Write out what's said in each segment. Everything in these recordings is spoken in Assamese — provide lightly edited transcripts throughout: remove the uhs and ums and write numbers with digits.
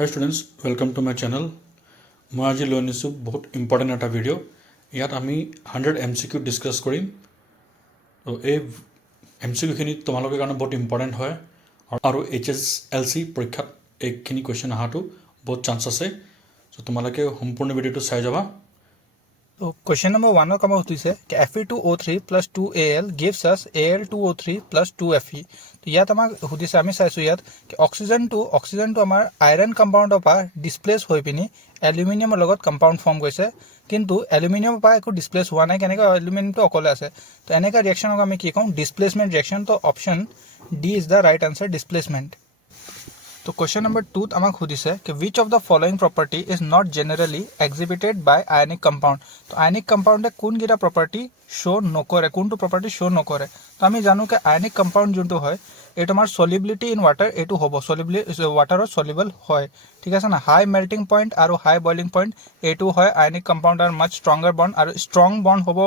Hi students, welcome to my channel. মই আজি লৈ আনিছোঁ বহুত ইম্পৰ্টেণ্ট এটা ভিডিঅ'। ইয়াত আমি 100 MCQ ডিছকাছ কৰিম। তো এই MCQখিনি তোমালোকৰ কাৰণে বহুত ইম্পৰ্টেণ্ট হয় আৰু HSLC পৰীক্ষাত এইখিনি কুৱেশ্যন অহাটো বহুত চান্স আছে। চ' তোমালোকে সম্পূৰ্ণ ভিডিঅ'টো চাই যাবা। तो क्वेश्चन नंबर 1 का होती है कि Fe2O3 plus 2Al gives us Al2O3 plus 2Fe। तो यात आम होती है आम चाहूँ इतना कि ऑक्सीजन तो आम आयरन कम्पाउंडर पर डिस्प्लेस हो पिनी एल्युमिनियम लगत कम्पाउंड फर्म कैसे किंतु एल्युमिनियम पर एक डिस्प्लेस हुआ ना के एल्युमिनियम तो अकले आसे तो एनेका रिएक्शन आम कि कौन डिस्प्लेसमेंट रिएक्शन। तो option D is the right answer displacement. तो क्वेश्चन नंबर 2 आमक सुधिसे कि which of the following property is not generally exhibited by ionic compound. तो आयनिक कंपाउंडे कोनकिटा प्रॉपर्टी शो नकरे कोनटो प्रॉपर्टी शो नकरे। तो आमी जानो कि आयनिक कंपाउंड जोंटो है एटो आमार सॉलिबिलिटी इन वाटर एटो होबो सॉलिबिलिटी वाटर सॉल्युबल है ठीक है ना। हाई मेल्टिंग पॉइंट और हाई बॉइलिंग पॉइंट एटो है आयनिक कंपाउंड और मच स्ट्रंगर बॉन्ड और स्ट्रंग बॉन्ड होबो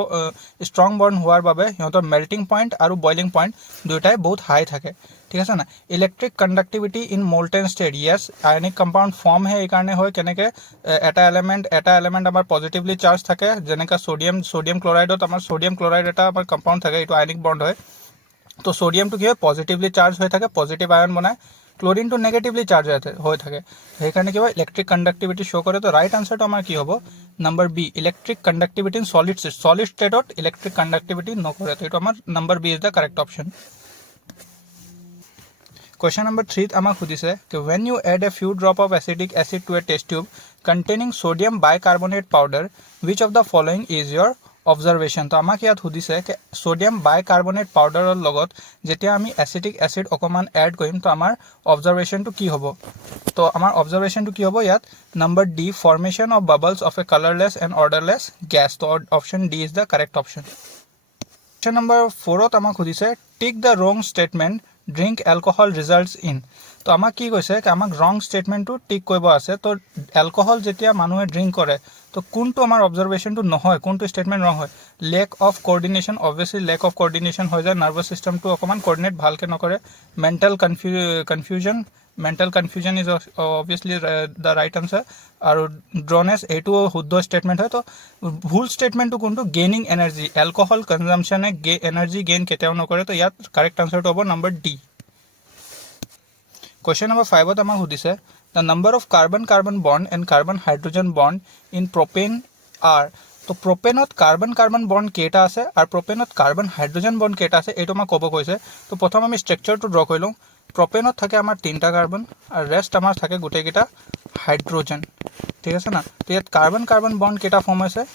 स्ट्रंग बॉन्ड होवार बारे हिहतर मेल्टिंग पॉइंट और बॉइलिंग पॉइंट दुटाई बहुत हाई थाके ठीक है ना। Electric conductivity in molten state yes ionic compound form है कारण है केनेके एटा एलिमेंट आमार पॉजिटिवली चार्ज थाके जेनेका सोडियम क्लोराइडत आमार सोडियम क्लोराइड एटा आमार कंपाउंड थाके एटो आयनिक बॉन्ड है। तो सोडियम तो कि पॉजिटिवली चार्ज हो थाके पॉजिटिव आयन बनाए क्लोरिन तो नेगेटिवली चार्ज हो थाके সেইকাৰণে কি হয় ইলেক্ট্ৰিক কণ্ডাক্টিভিটি শো কৰে। তো ৰাইট আনসাৰটো আমাৰ কি হ'ব number B electric conductivity in solid স্টেটত ইলেক্ট্ৰিক কণ্ডাক্টিভিটি নকৰে। তো এইটো আমাৰ number B is the correct option. Question number 3 आमक सुधिसे कि when you add a few drop of acetic acid to a test tube containing sodium bicarbonate powder which of the following is your observation। तो आमक यात सुधिसे कि सोडियम बाइकार्बोनेट पाउडारर लगत जेतिया आमी एसिटिक एसिड अकमान एड करिम तो आमार ऑब्जर्वेशन तो की होबो। तो आमार ऑब्जर्वेशन तो की होबो यात number D formation of bubbles of a colourless and odourless gas. तो option D is the correct option. Question number 4 आमक सुधिसे tick the wrong statement drink alcohol results in. तो आमक कि कैसे कि आमक रंग स्टेटमेंट तो टिक करब आछे। तो एलकहल जेतिया मानुहे ड्रिंक करे तो कोनटो आमार ऑब्जर्वेशन तो নহয় कोनटो स्टेटमेंट रंग है lack of coordination obviously lack of coordination हो जाए नार्वस सिस्टम तो अकमान कोअर्डिनेट भालके नकरे mental confusion is obviously the right answer और ड्रनेस एटो शुद्ध स्टेटमेंट है। तो भूल स्टेटमेंट तो कोनटो गेनिंग एनार्जी एलकहल कन्जाम्पशने एनार्जी गेन केতিয়াও नकरे। तो यात करेक्ट आंसर तो होबो नंबर डी। क्वेश्चन नंबर 5 आमक सुधिसे the number of carbon carbon bond and carbon hydrogen bond in propane are. तो प्रोपेनत कार्बन बॉन्ड केटा आछे और प्रोपेनत कार्बन हाइड्रोजन बॉन्ड केटा आछे एटो आमक कब কৈছে। तो प्रथम आमी स्ट्राक्चर तो ड्र करिलो प्रोपेनत थाके आमार 3टा कार्बन और रेस्ट आमार थाके गोटेकिटा हाइड्रोजन ठीक है ना। तो यात कार्बन बॉन्ड केटा फर्म होइছে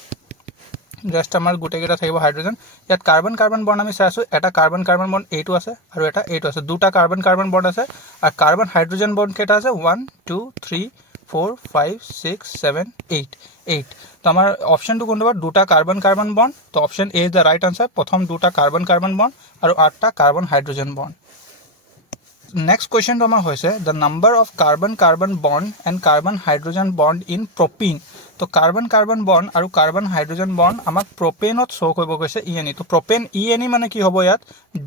जस्ट आमार गोटेकिटा থাকিব हाइड्रोजन। यात कार्बन बॉन्ड आमी चाइছো এটা कार्बन बॉन्ड एटो আছে और এটা एटो আছে দুটা कार्बन बॉन्ड আছে और कार्बन हाइड्रोजन बॉन्ड केटा আছে 1 2 3 4 5 6 7 8। तो आमार ऑप्शन तो कोनটো दुटा कार्बन बॉन्ड। तो option A is the right answer प्रथम दुटा कार्बन बॉन्ड और 8टा carbon hydrogen bond. Next question तो आमार होइছে the number of carbon bond and carbon hydrogen bond in propane. तो कार्बन बॉन्ड और कार्बन हाइड्रोजन बॉन्ड आमाक प्रोपेनत शो কৰিব কৈছে ইএনই। तो प्रोपेन ইএনই মানে কি হ'ব ইয়াত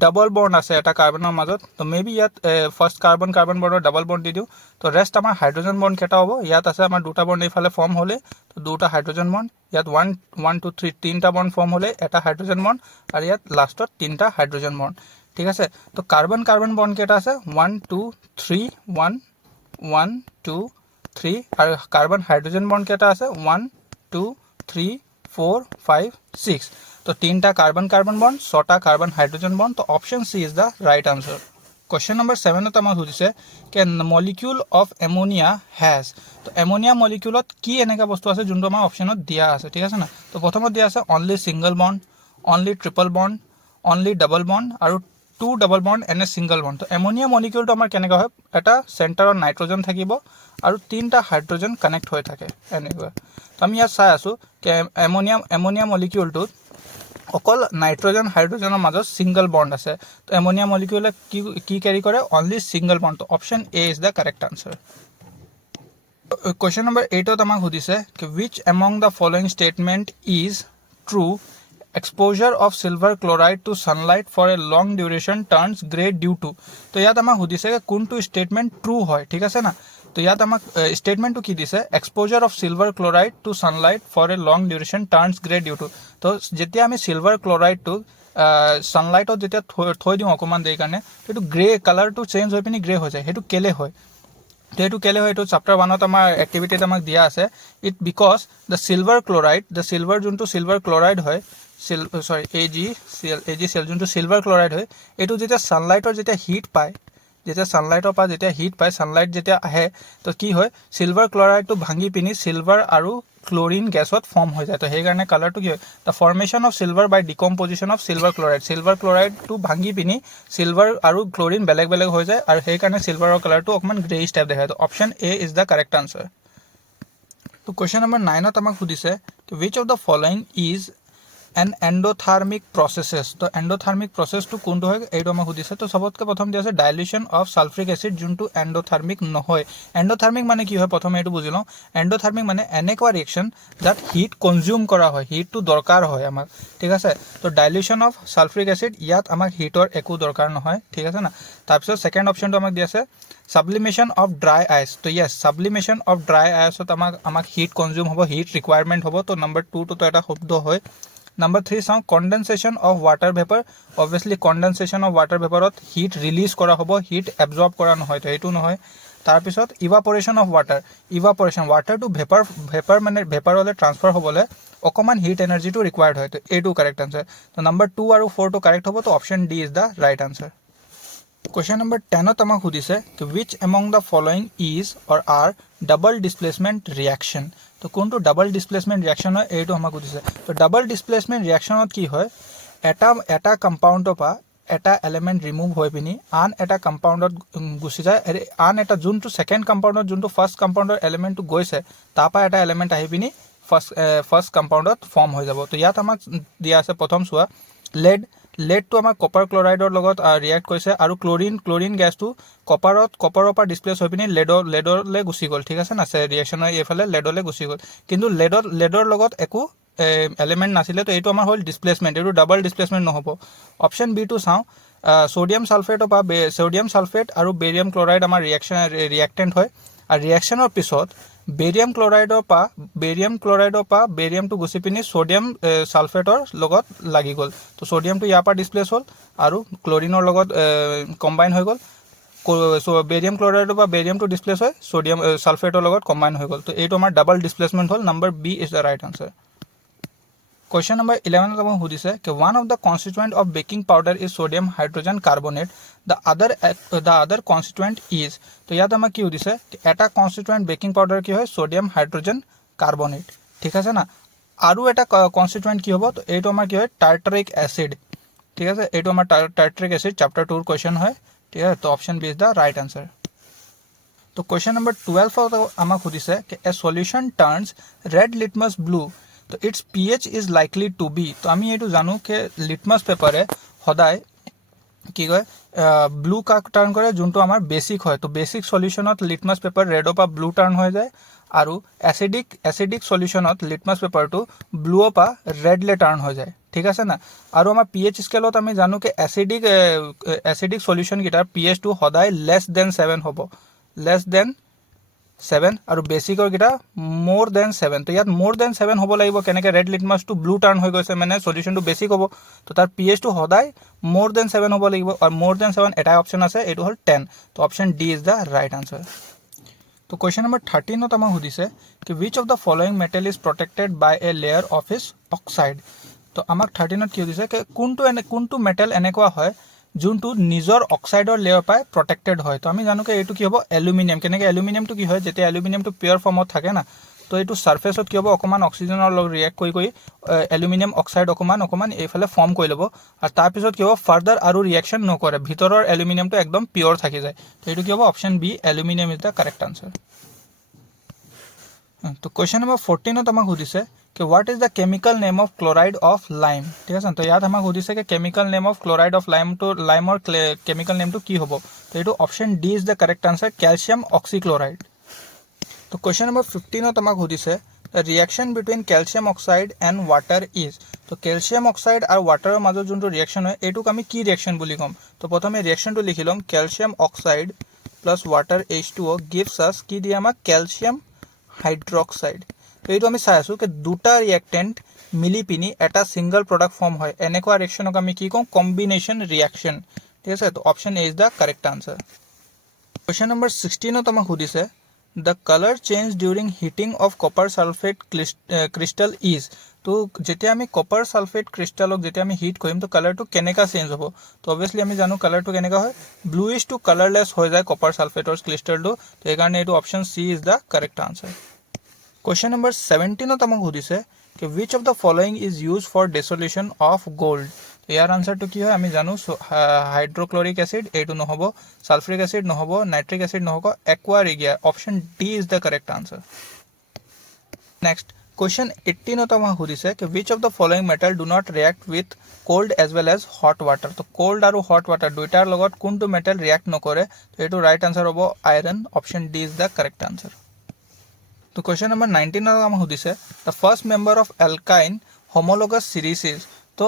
डबल बॉन्ड আছে এটা কাৰ্বনৰ মাজত। তো মেবি ইয়াত ফাৰ্স্ট कार्बन बॉन्डৰ डबल बॉन्ड দি দিও। তো রেস্ট আমার হাইড্रोजन बॉन्ड কেটা হ'ব ইয়াত আছে আমার দুটা বন্ড এইফালে ফর্ম হলে তো দুটা হাইড্रोजन बॉन्ड ইয়াত 1 1 2 3 তিনটা বন্ড ফর্ম হলে এটা হাইড্रोजन बॉन्ड और ইয়াত লাস্টত তিনটা হাইড্रोजन बॉन्ड ठीक है। तो कार्बन बॉन्ड केटा আছে 1 2 3 1 1 2 3 और कार्बन हाइड्रोजन बॉन्ड केटा আছে 1 2 3 4 5 6। तो तीनटा कार्बन बॉन्ड 6टा कार्बन हाइड्रोजन बॉन्ड। तो option C is the right answer. Question number 7 आमक सुधिसे कि मलिक्यूल ऑफ एमोनिया हैज। तो एमोनिया मलिक्यूलत की एनेका बस्तु আছে जोंटो आमार ऑप्शनत दिया আছে ठीक है ना। तो प्रथमत दिया আছে only single bond only triple bond only double bond और 2 double bond and a single bond. तो एमोनिया मलिक्यूल तो आमार केनेका হয় এটা सेंटारत नाइट्रोजन থাকিব और 3টা हाइड्रोजन कानेक्ट হৈ থাকে এনেকুৱা। तो आमी ইয়াত চাই আছো कि एमोनिया मलिक्यूलটো অকল नाइट्रोजन हाइड्रोजन মাজত सिंगल बॉन्ड আছে। तो एमोनिया मलिक्यूले की कैरी करे ओनली सिंगल बॉन्ड। तो option A is the correct answer. Question number 8 आमक सुधिसे कि which among the following statement is true exposure of silver chloride to sunlight for a long duration turns grey due to. तो यात आमाक सुधिसे कोनटो स्टेटमेंट ट्रू है ठीक है ना। তো ইয়াত আমাক ষ্টেটমেণ্টটো কি দিছে, exposure of silver chloride to sunlight for a long duration turns grey due to. তো যেতিয়া আমি চিলভাৰ ক্লৰাইডটো ছানলাইটত যেতিয়া থৈ দিওঁ অকণমান দেৰি কাৰণে, সেইটো গ্ৰে কালাৰটো চেঞ্জ হৈ পিনি গ্ৰে হৈ যায়। সেইটো কেলে হয়? তো এইটো কেলে হয়, এইটো চেপ্টাৰ 1ত আমাৰ এক্টিভিটিত আমাক দিয়া আছে। ইট বিকজ দ্য চিলভাৰ যোনটো চিলভাৰ ক্লৰাইড হয়, AgCl যোনটো চিলভাৰ ক্লৰাইড হয়, এইটো যেতিয়া ছানলাইটৰ যেতিয়া হিট পায়, ছানলাইটৰ পৰা যেতিয়া হিট পায়, ছানলাইট যেতিয়া আহে, তো কি হয়, চিলভাৰ ক্লৰাইডটো ভাঙি পিনি চিলভাৰ আৰু ক্লৰিন গেছত ফৰ্ম হৈ যায়। তো সেইকাৰণে কালাৰটো কি হয়, the formation of silver by decomposition of silver ক্লৰাইডটো ভাঙি পিনি চিলভাৰ আৰু ক্লৰিন বেলেগ বেলেগ হৈ যায়, আৰু সেইকাৰণে চিলভাৰৰ কালাৰটো অকণমান গ্ৰেইছ টাইপ দেখায়। তো option A is the correct answer. তো কুৱেশ্যন নম্বৰ 9ত আমাক সুধিছে which of the following is an endothermic processes। তো এণ্ডোথাৰ্মিক প্ৰচেছটো কোনটো হয় এইটো আমাক সুধিছে। তো চবতকৈ প্ৰথম দিয়া আছে ডাইলিউশ্যন অফ ছালফ্ৰিক এচিড, যোনটো এণ্ডোথাৰ্মিক নহয়। এণ্ডোথাৰ্মিক মানে কি হয় প্ৰথমে এইটো বুজি লওঁ। এণ্ডোথাৰ্মিক মানে এনেকুৱা ৰিয়েকশ্যন যাত হিট কনজিউম কৰা হয়, হিটটো দৰকাৰ হয় আমাক, ঠিক আছে। তো ডাইলিউশ্যন অফ ছালফ্ৰিক এচিড, ইয়াত আমাক হিটৰ একো দৰকাৰ নহয়, ঠিক আছে না। তাৰপিছত ছেকেণ্ড অপশ্যনটো আমাক দি আছে সাবলিমেশ্যন অফ ড্ৰাই আইচ। তো য়েছ, সাবলিমেশ্যন অফ ড্ৰাই আইচত আমাক হিট কনজিউম হ'ব, হিট ৰিকুৱাৰমেণ্ট হ'ব। তো নম্বৰ 2টো এটা শব্দ হয়। নম্বৰ 3 চাওঁ condensation of water vapour. Obviously condensation of water ভেপাৰত হিট ৰিলিজ কৰা হ'ব, হিট এবজৰ্ব কৰা নহয়, তো এইটো নহয়। তাৰপিছত ইভাপৰেশ্যন অফ ৱাটাৰ। ৱাটাৰটো ভেপাৰ মানে ভেপাৰলৈ ট্ৰান্সফাৰ হ'বলৈ অকণমান হিট এনাৰ্জিটো ৰিকুৱাৰ্ড হয়। তো এইটো কাৰেক্ট আনচাৰ। তো নম্বৰ 2 আৰু 4টো কাৰেক্ট হ'ব। তো option D is the right answer. Question number 10ত আমাক সুধিছে which among the following is or are double displacement reaction. তো কোনটো ডাবল ডিছপ্লেচমেণ্ট ৰিয়েকশ্যন হয় এইটো আমাক সুধিছে। তো ডাবল ডিছপ্লেচমেণ্ট ৰিয়েকশ্যনত কি হয়, এটা কম্পাউণ্ডৰ পৰা এটা এলিমেণ্ট ৰিমুভ হৈ পিনি আন এটা কম্পাউণ্ডত গুচি যায়। আন এটা যোনটো ছেকেণ্ড কম্পাউণ্ডত যোনটো ফাৰ্ষ্ট কম্পাউণ্ডৰ এলিমেণ্টটো গৈছে, তাৰপৰা এটা এলিমেণ্ট আহি পিনি ফাৰ্ষ্ট কম্পাউণ্ডত ফৰ্ম হৈ যাব। তো ইয়াত আমাক দিয়া আছে প্ৰথম চোৱা লেডটো আমাক কপাৰ ক্লৰাইডৰ লগত ৰিয়েক্ট কৰিছে, আৰু ক্লৰিন গেছটো কপাৰৰ পৰা ডিছপ্লেচ হৈ পিনি লেডলৈ গুচি গ'ল, ঠিক আছে না। ৰিয়েকশ্যনৰ এইফালে লেডলৈ গুচি গ'ল, কিন্তু লেডৰ লগত একো এলিমেণ্ট নাছিলে। তো এইটো আমাৰ হ'ল ডিছপ্লেচমেণ্ট, এইটো ডাবল ডিছপ্লেচমেণ্ট নহ'ব। অপশ্যন বিটো চাওঁ, ছ'ডিয়াম ছালফেট আৰু বেৰিয়াম ক্লৰাইড আমাৰ ৰিয়েক্টেণ্ট হয়, আৰু ৰিয়েকশ্যনৰ পিছত বেৰিয়াম ক্লৰাইডৰ পৰা বেৰিয়ামটো গুচি পিনি ছ'ডিয়াম ছালফেটৰ লগত লাগি গ'ল। তো ছ'ডিয়ামটো ইয়াৰ পৰা ডিছপ্লেচ হ'ল আৰু ক্লৰিনৰ লগত কম্বাইন হৈ গ'ল। বেৰিয়াম ক্লৰাইডৰ পৰা বেৰিয়ামটো ডিছপ্লেচ হৈ ছ'ডিয়াম ছালফেটৰ লগত কম্বাইন হৈ গ'ল। তো এইটো আমাৰ ডাবল ডিছপ্লেচমেণ্ট হ'ল। Number B is the right answer. Question number 11ত আমাক সুধিছে one of the constituent of baking powder is sodium hydrogen carbonate, the other constituent is. তো ইয়াত আমাক কি সুধিছে, এটা কনষ্টিটুৱেণ্ট বেকিং পাউডাৰ কি হয়, ছ'ডিয়াম হাইড্ৰজেন কাৰ্বনেট, ঠিক আছে না। আৰু এটা কনষ্টিটুৱেণ্ট কি হ'ব, তো এইটো আমাৰ কি হয়, টাৰ্টাৰিক এচিড, ঠিক আছে। এইটো আমাৰ টাৰ্টাৰিক এচিড চেপ্টাৰ 2ৰ কুৱেশ্যন হয়, ঠিক আছে। তো option B is the right answer. তো কুৱেশ্যন নম্বৰ 12ত আমাক সুধিছে a solution turns red litmus blue, তো its pH is likely to be. তো আমি এইটো জানো যে লিটমাছ পেপাৰে সদায় কি কয় ব্লু কাক টাৰ্ণ কৰে, যোনটো আমাৰ বেচিক হয়। তো বেচিক সলিউশ্যনত লিটমাছ পেপাৰ ৰেডৰ পৰা ব্লু টাৰ্ণ হৈ যায়, আৰু এচিডিক সলিউশ্যনত লিটমাছ পেপাৰটো ব্লুৰ পৰা ৰেডলৈ টাৰ্ণ হৈ যায়, ঠিক আছে না। আৰু আমাৰ pH স্কেলত আমি জানো যে এচিডিক সলিউশ্যনকেইটাৰ pHটো সদায় লেছ দেন 7 হ'ব, লেছ দেন 7, আৰু বেচিকৰ কেইটা মোৰ দেন 7। তো ইয়াত মোৰ দেন 7 হ'ব লাগিব। কেনেকৈ, ৰেড লিটমাছটো ব্লু টাৰ্ণ হৈ গৈছে মানে সলিউশ্যনটো বেচিক হ'ব, তো তাৰ pHটো সদায় মোৰ দেন 7 হ'ব লাগিব, আৰু মোৰ দেন 7 এটাই অপশ্যন আছে, এইটো হ'ল 10। তো option D is the right answer. তো কুৱেশ্যন নম্বৰ 13ত আমাক সুধিছে which of the following metal is protected by a layer of its oxide। তো আমাক 13ত কি সুধিছে কোনটো মেটেল এনেকুৱা হয় যোনটো নিজৰ অক্সাইডৰ লেয়াৰ পাই প্ৰটেক্টেড হয়। তো আমি জানো যে এইটো কি হ'ব, এলুমিনিয়াম। কেনেকৈ, এলুমিনিয়ামটো কি হয়, যেতিয়া এলুমিনিয়ামটো পিয়ৰ ফৰ্মত থাকে না, তো এইটো ছাৰ্ফেচত কি হ'ব, অকণমান অক্সিজেনৰ লগত ৰিয়েক্ট কৰি এলুমিনিয়াম অক্সাইড অকণমান এইফালে ফৰ্ম কৰি ল'ব, আৰু তাৰপিছত কি হ'ব, ফাৰ্দাৰ আৰু ৰিয়েকশ্যন নকৰে, ভিতৰৰ এলুমিনিয়ামটো একদম পিয়ৰ থাকি যায়। তো এইটো কি হ'ব, option B aluminium is the correct answer. তো কুৱেশ্যন নম্বৰ 14ত আমাক সুধিছে what is the chemical name of chloride of lime, ঠিক আছে। তো ইয়াত আমাক সুধিছে chemical name of chloride of লাইমৰ কেমিকেল নেমটো কি হ'ব। তো এইটো option D is the correct answer, calcium oxychloride. তো কুৱেশ্যন নম্বৰ 15ত আমাক সুধিছে reaction between calcium oxide and water is. তো কেলছিয়াম অক্সাইড আৰু ৱাটাৰৰ মাজত যোনটো ৰিয়েকশ্যন হয়, এইটোক আমি কি ৰিয়েকশ্যন বুলি ক'ম। তো প্ৰথমে ৰিয়েকশ্যনটো লিখি ল'ম, calcium oxide plus water H2O gives us কি দিয়ে আমাক calcium hydroxide তো এইটো আমি চাই আছো কি দুটা ৰিয়েক্টেন্ট মিলি পিনি এটা সিঙ্গল প্ৰডাক্ট ফৰ্ম হয় এনেকুৱা ৰিয়েকশনক আমি কি কম কম্বিনেশন ৰিয়েকশন ঠিক আছে তো option A is the correct answer question number 16 আমাক সুধিছে the color change during heating of copper sulfate crystal is তো যেতিয়া আমি কপাৰ সালফেট ক্ৰিষ্টালক যেতিয়া আমি হিট কৰিম তো কালাৰটো কেনেকা চেঞ্জ হ'ব তো অবভিয়াসলি আমি জানো কালাৰটো কেনেকা হয় ব্লুইশ টু কালাৰলেস হৈ যায় কপাৰ সালফেটৰ ক্ৰিষ্টালটো তো এই কাৰণে এটো option C is the correct answer question number 17 আমাক সুধিছে कि which of the following is used for dissolution of gold তো ইয়াৰ আনসাৰটো কি হয় আমি জানো হাইড্ৰোক্লোৰিক এসিড এটো নহব সালফ্ৰিক এসিড নহব নাইট্ৰিক এসিড নহব aqua regia option D is the correct answer next question 18 আমাক সুধিছে कि which of the following metal do not react with cold as well as hot water তো cold আৰু hot water দুইটাৰ লগত কোনটো মেটাল ৰিয়াক্ট নকৰে তো এটো ৰাইট আনসাৰ হ'ব iron option D is the correct answer तो क्वेश्चन नंबर 19 আমাক সুধিছে the first member of alkyne homologous series is তো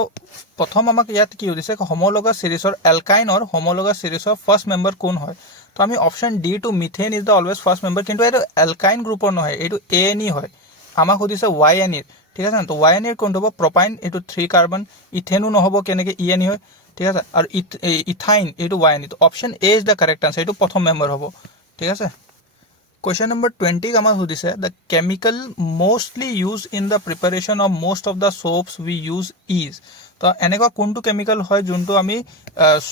প্ৰথম আমাক ইয়াত কি সুধিছে homologous series or alkyne or homologous series of first member কোন হয় তো আমি option D to methane is the always first member কিন্তু এটো alkyne গ্ৰুপৰ নহয় এটো ANE হয় আমাক সুধিছে YNE ঠিক আছে তো YNE কোনটো হ'ব প্ৰপাইন এটো 3 কাৰ্বন ইথেনো নহব কেনেকে ENE হয় ঠিক আছে আৰু ইথাইন এটো YNE তো option A is the correct answer এটো প্ৰথম মেম্বাৰ হ'ব ঠিক আছে क्वेश्चन नंबर 20 আমাক সুধিছে the chemical mostly used in the preparation of most of the soaps we use is তো এনেকুৱা কোনটো কেমিক্যাল হয় যোনটো আমি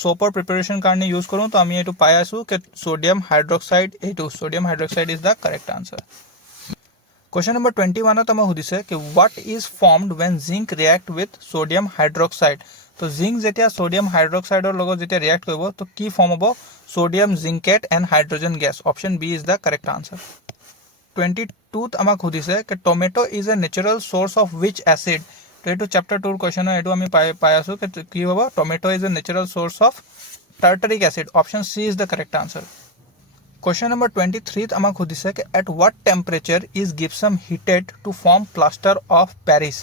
সোপৰ প্ৰিপাৰেচন কাৰণে ইউজ কৰো তো আমি এটো পাই আছো কে সোডিয়াম হাইড্ৰক্সাইড এটো sodium hydroxide is the correct answer question number 21 আমাক সুধিছে कि what is formed when zinc react with sodium hydroxide তো জিংক যেতিয়া সোডিয়াম হাইড্ৰক্সাইডৰ লগত যেতিয়া ৰিয়াক্ট কৰিব তো কি ফৰ্ম হ'ব sodium zincate and hydrogen gas option B is the correct answer 22 আমাক সুধিছে कि tomato is a natural source of which acid তো এটো চ্যাপ্টার 2 কোশ্চেন এটো আমি পাই আছো কি হ'ব tomato is a natural source of tartaric acid option C is the correct answer question number 23 আমাক সুধিছে कि at what temperature is gypsum heated to form plaster of paris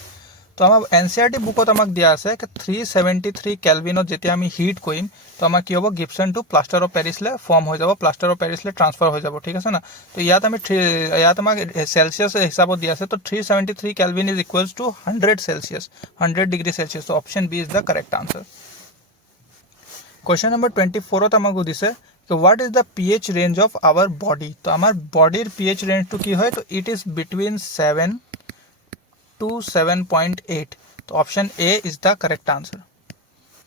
তো আমাৰ এনসিআরটি বুকত আমাক দিয়া আছে कि 373 কেলভিনত যেতিয়া আমি হিট কৰিম তো আমাৰ কি হ'ব গিপসন টু প্লাষ্টাৰ অফ পেৰিছলে ফৰ্ম হৈ যাব প্লাষ্টাৰ অফ পেৰিছলে ট্ৰান্সফাৰ হৈ যাব ঠিক আছে না তো ইয়াত আমি ইয়াত আমাক সেলসিয়াস হিচাপত দিয়া আছে তো 373 kelvin is equals to 100 Celsius 100 degree Celsius তো option B is the correct answer question number 24 আমাক সুধিছে कि what is the pH range of our body তো আমাৰ বডিৰ pH range to কি হয় তো it is between 7 to 7.8 तो option A is the correct answer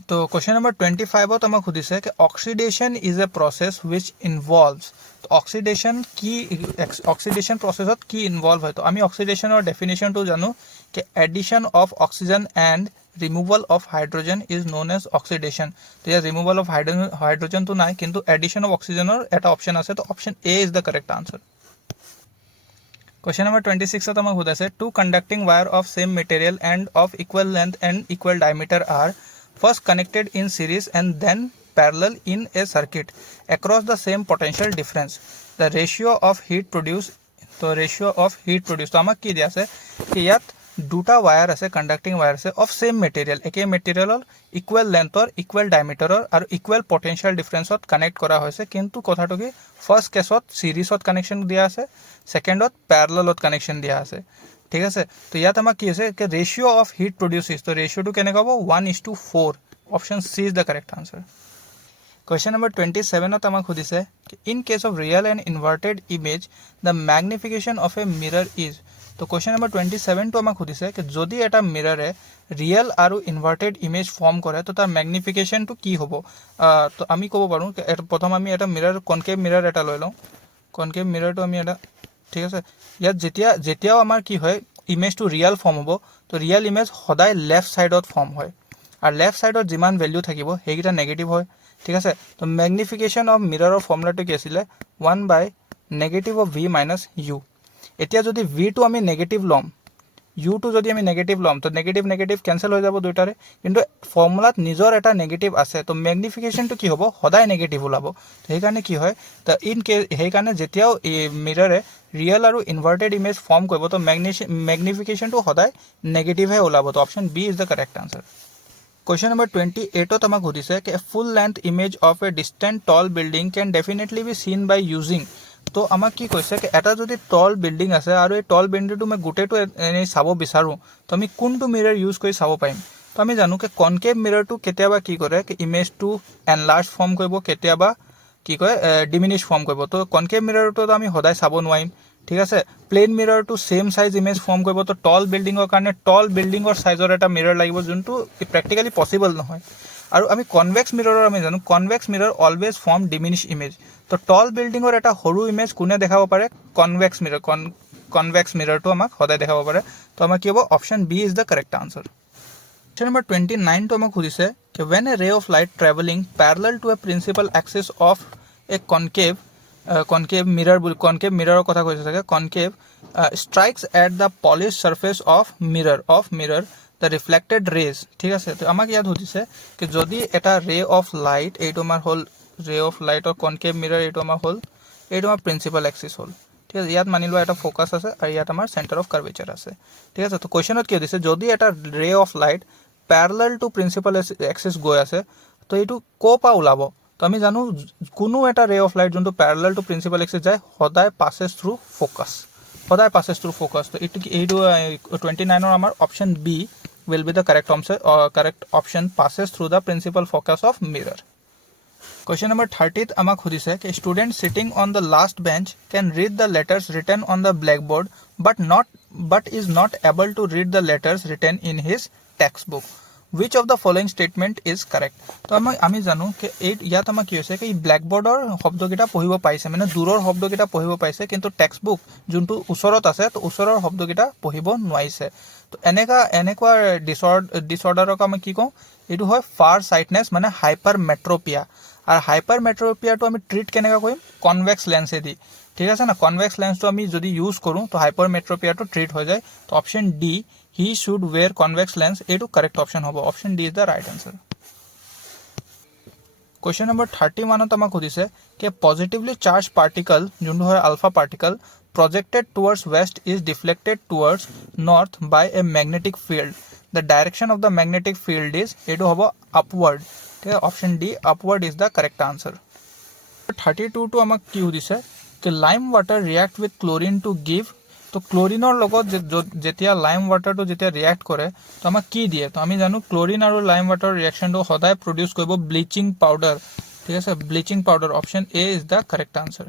तो क्वेश्चन नंबर 25 আমাক সুধিছে कि oxidation is a process which involves तो ऑक्सीडेशन प्रोसेसत की इन्वॉल्व হয় তো আমি অক্সিডেশনৰ ডেফিনিশনটো জানো कि addition of oxygen and removal of hydrogen is known as oxidation तो या रिमूवल ऑफ हाइड्रोजन तो নাই কিন্তু एडिशन ऑफ ऑक्सीजনৰ এটা অপশন আছে তো option A is the correct answer question number 26 আমাক সুধিছে two conducting wire of same material and of equal length and equal diameter are first connected in series and then parallel in a circuit across the same potential difference the ratio of heat produced तो ratio of heat produced तो আমাক কি দিয়া আছে कि ইয়াত দুটা वायर আছে कंडक्टिंग वायर আছে of same material একে মেটেৰিয়েলৰ ইকুৱেল লেন্থৰ ইকুৱেল ডায়ামিটাৰৰ আৰু ইকুৱেল পটেনশিয়াল ডিফাৰেন্সত কানেক্ট কৰা হৈছে কিন্তু কথাটো কি ফাৰ্স্ট কেছত সিৰিজত কানেকশন দিয়া আছে সেকেন্ডত প্যাৰালেলত কানেকশন দিয়া আছে ঠিক আছে তো ইয়াত আমাক কি হৈছে कि रेशियो ऑफ हीट प्रोड्यूसेस तो रेशियो टू কেনেকা হ'ব 1:4 option C is the correct answer question number 27 আমাক সুধিছে कि in case of real and inverted image the magnification of a mirror is तो क्वेश्चन नंबर 27 तो আমাক সুধিছে कि যদি এটা মিৰৰে ৰিয়েল আৰু ইনভাৰ্টেড ইমেজ ফৰ্ম কৰে তো তাৰ ম্যাগনিফিকেশন টু কি হ'ব তো আমি ক'ব পাৰো कि প্ৰথম আমি এটা মিৰৰ কনকেভ মিৰৰ এটা লৈ লওঁ কনকেভ মিৰৰটো আমি এটা ঠিক আছে ইয়াত যেতিয়াও আমাৰ কি হয় ইমেজটো ৰিয়েল ফৰ্ম হ'ব তো ৰিয়েল ইমেজ সদায় লেফট সাইডত ফৰ্ম হয় আৰু লেফট সাইডত যিমান ভ্যালু থাকিব হেগিটা নেগেটিভ হয় ঠিক আছে তো ম্যাগনিফিকেশন অফ মিৰৰৰ ফৰ্মুলাটো কি আছিল 1/- of v - u এতিয়া যদি v টো আমি নেগেটিভ লম u টো যদি আমি নেগেটিভ লম তো নেগেটিভ নেগেটিভ ক্যান্সেল হৈ যাব দুইটাৰে কিন্তু ফৰ্মুলাত নিজৰ এটা নেগেটিভ আছে তো ম্যাগনিফিকেশনটো কি হ'ব সদায় নেগেটিভ ওলাব তো সেই কাৰণে কি হয় তো ইন কেস সেই কাৰণে যেতিয়াও মিৰৰে ৰিয়েল আৰু ইনভাৰ্টেড ইমেজ ফৰ্ম কৰিব তো ম্যাগনিফিকেশনটো সদায় নেগেটিভ হে ওলাব তো option B is the correct answer Question number 28 আমাক সুধিছে कि full length image of a distant tall building can definitely be seen by using তো আমাক কি কৈছে कि এটা যদি tall building আছে আৰু এই tall buildingটো মই গোটেইটো এনেই চাব বিচাৰো তো আমি কোনটো মিৰৰ ইউজ কৰি চাব পাৰিম তো আমি জানো कि কনকেভ মিৰৰটো কেতিয়াবা কি কৰে कि ইমেজটো এনলাৰ্জ ফৰ্ম কৰিব কেতিয়াবা কি কয় ডিমিনিশ ফৰ্ম কৰিব তো কনকেভ মিৰৰটো আমি সদায় চাব নোৱাৰিম ঠিক আছে প্লেন মিৰৰটো সেম সাইজ ইমেজ ফৰ্ম কৰিব তো টল বিল্ডিঙৰ কাৰণে টল বিল্ডিঙৰ সাইজৰ এটা মিৰৰ লাগিব যোনটো প্ৰ্যাকটিক্যালি পসিবল নহয় আৰু আমি কনভেক্স মিৰৰৰ আমি জানো convex মিৰৰ always form diminish image তো টল বিল্ডিঙৰ এটা সৰু ইমেজ কোনে দেখাব পাৰে কনভেক্স মিৰৰ কনভেক্স মিৰৰটো আমাক সদায় দেখাব পাৰে তো আমাৰ কি হ'ব option B is the correct answer Question number 29 to আমাক সুধিছে कि when a ray of light traveling parallel to a principal axis of a concave mirror কথা কৈছে থাকে concave strikes at the polished surface of mirror the reflected rays ঠিক আছে তো আমাক ইয়াত সুধিছে कि যদি এটা ray of light এইটো আমাৰ হল ray of light or concave mirror এইটো আমাৰ হল এইটো আমাৰ principal axis হল ঠিক আছে ইয়াত মানি লোৱা এটা ফোকাস আছে আৰু ইয়াত আমাৰ সেন্টাৰ অফ কাৰ্ভেচাৰ আছে ঠিক আছে তো কোৱেশ্চনত কি দিছে যদি এটা ray of light parallel to principal axis গৈ আছে তো এইটো কোপা ওলাব তো আমি জানো কোনো এটা ৰে অফ লাইট যোনটো প্যাৰেলাল টু প্ৰিন্সিপাল এক্সিস যায় সদায় পাসেস থ্ৰু ফোকাস তো এইটো 29 ৰ আমাৰ option B will be the correct option passes through the principal focus of mirror Question number 30 আমাক সুধিছে कि student sitting on the last bench can read the letters written on the blackboard but is not able to read the letters written in his textbook. Which of the following statement is correct? তো আমি জানো कि ইয়াত আমাক কি হৈছে कि ব্ল্যাকবোৰ্ডৰ শব্দকেইটা পঢ়িব পাইছে মানে দূৰৰ শব্দকেইটা পঢ়িব পাইছে কিন্তু টেক্সটবুক যোনটো ওচৰত আছে তো ওচৰৰ শব্দকেইটা পঢ়িব নোৱাৰিছে তো এনেকুৱা ডিসঅৰ্ডাৰক আমি কি কওঁ এইটো হয় ফাৰ সাইটনেছ মানে হাইপাৰমেট্ৰোপিয়া আৰ হাইপাৰমেট্ৰোপিয়াটো আমি ট্ৰিট কেনেকা কৰিম কনভেক্স লেন্সেদি ঠিক আছে না কনভেক্স লেন্সটো আমি যদি ইউজ কৰোঁ তো হাইপারমেট্রোপিয়াটো ট্রিট হৈ যায় তো option D he should wear convex lens এইটো কারেক্ট অপশন হ'ব option D is the right answer question number 31 আমাক সুধিছে कि পজিটিভলি চার্জ পার্টিকল যোনটো হয় alpha particle projected towards west is deflected towards north by a magnetic field the direction of the magnetic field is এইটো হ'ব upward ठीक है option D upward is the correct answer 32 to আমাক কি সুধিছে कि lime water react with chlorine to give तो क्लोरीনৰ লগত যেতিয়া লাইম वाटरটো যেতিয়া ৰিएक्ট কৰে তো আমাক কি দিয়ে তো আমি জানো ক্লোৰিন আৰু লাইম वाटर ৰিएक्शनটো সদায় প্ৰডিউস কৰিব ব্লিচিং পাউডাৰ ঠিক আছে bleaching powder option A is the correct answer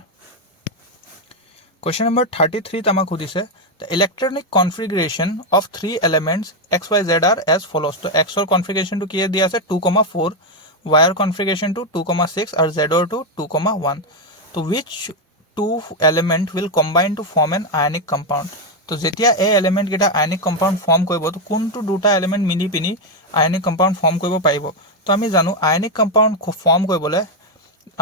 question number 33 আমাক সুধিছে the electronic configuration of three elements xyz are as follows तो x or configuration to किए दिया से 2,4 y or configuration to 2,6 और z or to 2,1 तो which two element will combine to form an ionic compound तो যেতিয়া এই এলিমেন্ট কেটা আয়নিক কম্পাউন্ড ফর্ম কৰিব তো কোনটো দুটা এলিমেন্ট মিলি পিনি আয়নিক কম্পাউন্ড ফৰ্ম কৰিব পাৰিব তো আমি জানো আয়নিক কম্পাউন্ড ফৰ্ম কৰিবলৈ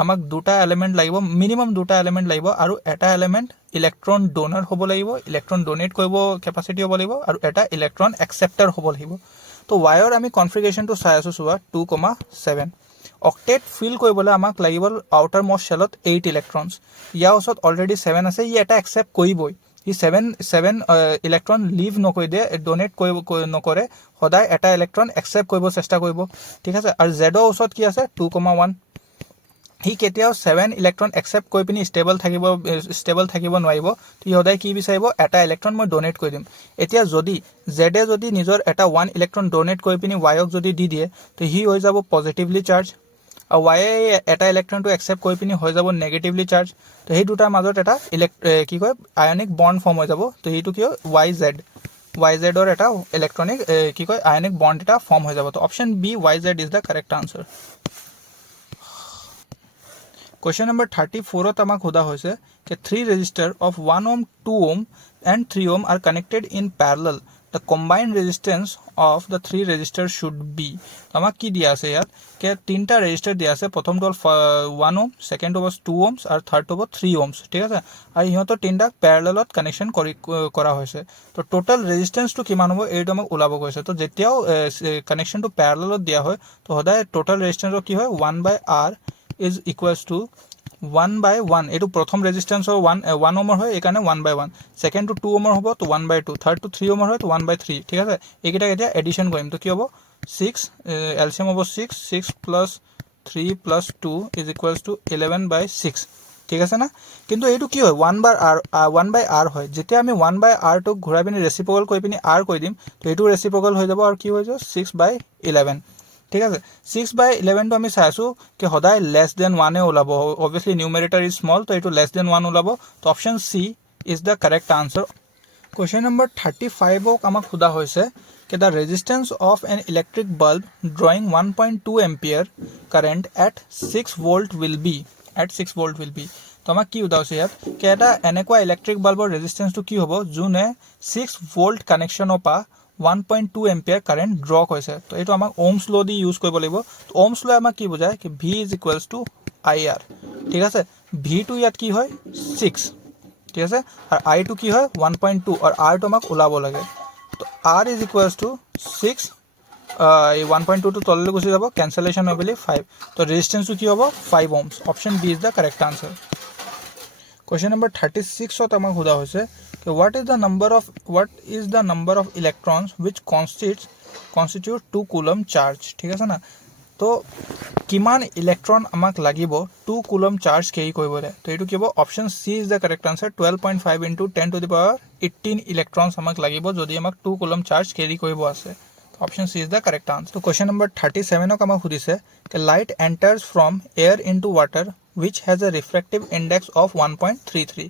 আমাক দুটা এলিমেন্ট লাগিব মিনিমাম দুটা এলিমেন্ট লাগিব আৰু এটা এলিমেন্ট ইলেক্ট্ৰন ডোনাৰ হ'ব লাগিব ইলেক্ট্ৰন ডোনেট কৰিব ক্যাপাসিটি হ'ব লাগিব আৰু এটা ইলেক্ট্ৰন একসেপ্টাৰ হ'ব লাগিব তো ওয়াইৰ আমি কনফিগাৰেশনটো চাই আছো সুৱা 2,7 অক্টেট ফিল কৰিবলৈ আমাক লাগিব আউটাৰ মোস্ট শেলত 8 ইলেক্ট্ৰনস ইয়াৰ ওচৰত অলৰেডি 7 আছে ই এটা একসেপ্ট কৰিবই ই 7 ইলেক্ট্ৰন লিভ নকৰি দিয়ে ডোনেট কৰিব নকৰে সদায় এটা ইলেক্ট্ৰন একসেপ্ট কৰিব চেষ্টা কৰিব ঠিক আছে আৰু জেডৰ ওচৰত কি আছে 2,1 হি কেতিয়াও 7 ইলেক্ট্ৰন একসেপ্ট কৰি পিনি ষ্টেবল থাকিব নোৱাৰিব তো সদায় কি বিচাৰিব এটা ইলেক্ট্ৰন মই ডোনেট কৰি দিম এতিয়া যদি জেডে যদি নিজৰ এটা 1 ইলেক্ট্ৰন ডোনেট কৰি পিনি ওয়াইক যদি দি দিয়ে তো হি হৈ যাব পজিটিভলি চাৰ্জ আৰু ওয়াই এটা ইলেক্ট্ৰনটো একসেপ্ট কৰি পিনি হৈ যাব নেগেটিভলি চাৰ্জ তো সেই দুটাৰ মাজত এটা কি কয় আয়নিক বন্ড ফৰ্ম হৈ যাব তো এইটো কি YZ or এটা ইলেক্ট্ৰনিক কি কয় আয়নিক বন্ড এটা ফৰ্ম হৈ যাব তো option B YZ is the correct answer Question number 34 আমাক সোধা হৈছে कि 3 resistor of 1 ohm 2 ohm and 3 ohm are connected in parallel the combined resistance of the 3 resistors should be আমাক কি দিয়া আছে ইয়াত कि তিনটা ৰেজিস্টাৰ দিয়া আছে প্ৰথমটো 1 ohm সেকেন্ড হ'ব 2 ohms আৰু থাৰ্ড হ'ব 3 ohms ঠিক আছে আৰু ইহঁতৰ তিনটা প্যাৰেলেলত কানেকশন কৰা হৈছে তো টোটাল ৰেজিস্ট্যান্সটো কিমান হ'ব এইটো আমাক ওলাব গৈছে তো যেতিয়াও কানেকশনটো প্যাৰেলেলত দিয়া হয় তো সদায় টোটাল ৰেজিস্ট্যান্সৰ কি হয় 1/r is equals to 1/1 এইটো প্ৰথম ৰেজিষ্টেন্সৰ 1 ওমৰ হয় এইকাৰণে 1/1 সেকেন্ড টু 2 ওমৰ হ'ব তো 1/2 থাৰ্ড টু 3 ওমৰ হয় তো 1/3 ঠিক আছে এইকেইটা এতিয়া এডিশন কৰিম তো কি হ'ব 6 এলসিএম হ'ব 6 plus 3 plus 2 is equals to 11/6 ঠিক আছে না কিন্তু এইটো কি হয় 1/r হয় যেতিয়া আমি 1/r টো ঘূৰাই পিনি ৰেচিপ্ৰকেল কৰি পিনি r কৈ দিম তো এইটো ৰেচিপ্ৰকেল হৈ যাব আৰু কি হৈ যাব 6/11 ঠিক আছে 6/11 টো আমি চাইছো কি সদায় লেস দেন 1 এ ওলাব obviously numerator is small তো এইটো লেস দেন 1 ওলাব তো option C is the correct answer Question number 35 ক আমাক খুদা হৈছে कि the resistance of an electric bulb drawing 1.2 ampere current at 6 volt will be তো আমাক কি উদা হৈছে ইয়াত कि এটা এনেকুৱা ইলেক্ট্ৰিক বাল্বৰ ৰেজিস্ট্যান্সটো কি হ'ব যোনে 6 ভোল্ট কানেকশনৰ পা 1.2 এম্পিয়াৰ কাৰেন্ট ড্ৰ কৰিছে তো এইটো আমাক ওহমছ ল দি ইউজ কৰিব লাগিব তো ওহমছ ল আমাক কি বুজায় कि V = IR ঠিক আছে V টো ইয়াত কি হয় 6 ঠিক আছে আর I টো কি হয় 1.2 আর R টো আমাক ওলাব লাগে তো R = 6 এই 1.2 টো তললৈ গুচি যাব ক্যান্সেলেশন হৈ গলি 5 তো ৰেজিস্ট্যান্স কি হ'ব 5 ohms option B is the correct answer Question number 36 ত আমাক খুদা হৈছে कि what is the number of electrons which constitute 2 coulomb charge ঠিক আছে না তো কিমান ইলেক্ট্ৰন আমাক লাগিব 2 কুলম চাৰ্জ কেৰি কৰিবলে তো এইটো কি হ'ব option C is the correct answer 12.5 * 10 to the power 18 electrons আমাক লাগিব যদি আমাক 2 কুলম চাৰ্জ কেৰি কৰিব আছে Option C is the correct answer. So question number 37 ক আমাক সুধিছে कि light enters from air into water which has a refractive index of 1.33.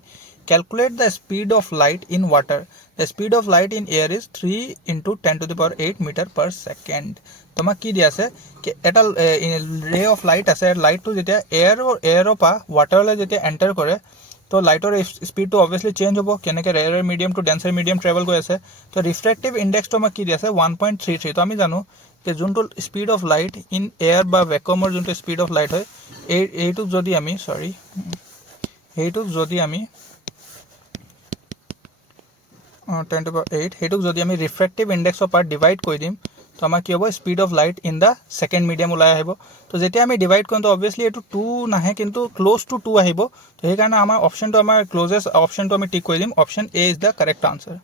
Calculate the speed of light in water. The speed of light in air is 3 * 10 to the power 8 meter per second. তো আমাক কি দিয়া আছে कि এটা ray of light আছে লাইট টো যেতিয়া এয়াৰৰ পা ওয়াটাৰলৈ যেতিয়া এন্টাৰ কৰে তো লাইটৰ স্পিড তো অবভিয়াসলি চেঞ্জ হ'ব কেনেকে rare medium to dancer medium travel কৰি আছে তো ৰিফ্ৰেক্টিভ ইনডেক্স তো আমাক কি দি আছে 1.33 তো আমি জানো যে যোনটো speed of light in air বা ভ্যাকুয়ামৰ যোনটো স্পিড অফ লাইট হয় এইটো যদি আমি 10 to the 8 হেতুক যদি আমি রিফ্র্যাক্টিভ ইনডেক্সৰ পৰা ডিভাইড কৰি দিম তো আমাৰ কি হ'ব speed of light in the second medium ওলাই আহিব তো যেতিয়া আমি ডিভাইড কৰিম তো অবভিয়াসলি এটো 2 নাহে কিন্তু ক্লোজ টু 2 আহিব তো সেই কাৰণে আমাৰ অপশনটো আমাৰ ক্লোজেষ্ট অপশনটো আমি টিক কৰি দিম option A is the correct answer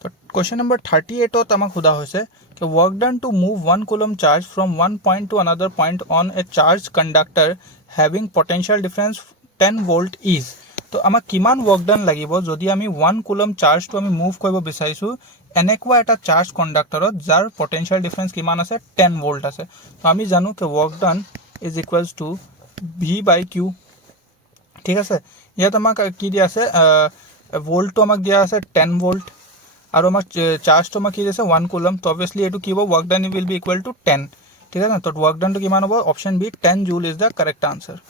তো কোশ্চেন নম্বৰ 38 ত আমাক খুদা হৈছে कि work done to move 1 coulomb charge from one point to another point on a charged conductor having potential difference 10 volt is তো আমাক কিমান ওয়ার্ক ডান লাগিব যদি আমি 1 কুলম চার্জ তো আমি মুভ কৰিব বিচাৰিছো এনেকুৱা এটা চাৰ্জ কন্ডাক্টৰত যাৰ পটেনশিয়াল ডিফাৰেন্স কিমান আছে 10 ভোল্ট আছে তো আমি জানো कि work done is equals to V/Q ঠিক আছে ইয়াত আমাক কি দিয়া আছে ভোল্ট তো আমাক দিয়া আছে 10 ভোল্ট আৰু আমাক চার্জ তো আমাক কি দিছে 1 কুলম তো অবভিয়াসলি এটো কি হ'ব work done will be equal to 10 ঠিক আছে তো ওয়ার্ক ডান তো কিমান হ'ব অপশন বি 10 জুল ইজ দা কারেক্ট আনসার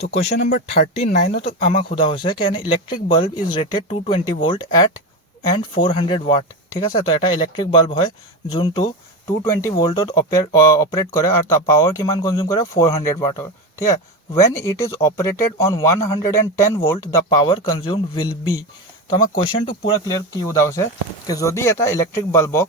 तो क्वेश्चन नंबर 39 तो আমাক খুদা হৈছে कि an electric bulb is rated 220 volt at and 400 watt ঠিক আছে তো এটা ইলেক্ট্ৰিক বাল্ব হয় যোনটো 220 ভোল্টত অপাৰেট কৰে আৰু তা পাৱাৰ কিমান কনজিউম কৰে 400 ওয়াটৰ ঠিক আছে when it is operated on 110 volt the power consumed will be তো আমাক কোৱেশ্চনটো পুৰা ক্লিয়াৰ কি উদা হৈছে कि যদি এটা ইলেক্ট্ৰিক বাল্বক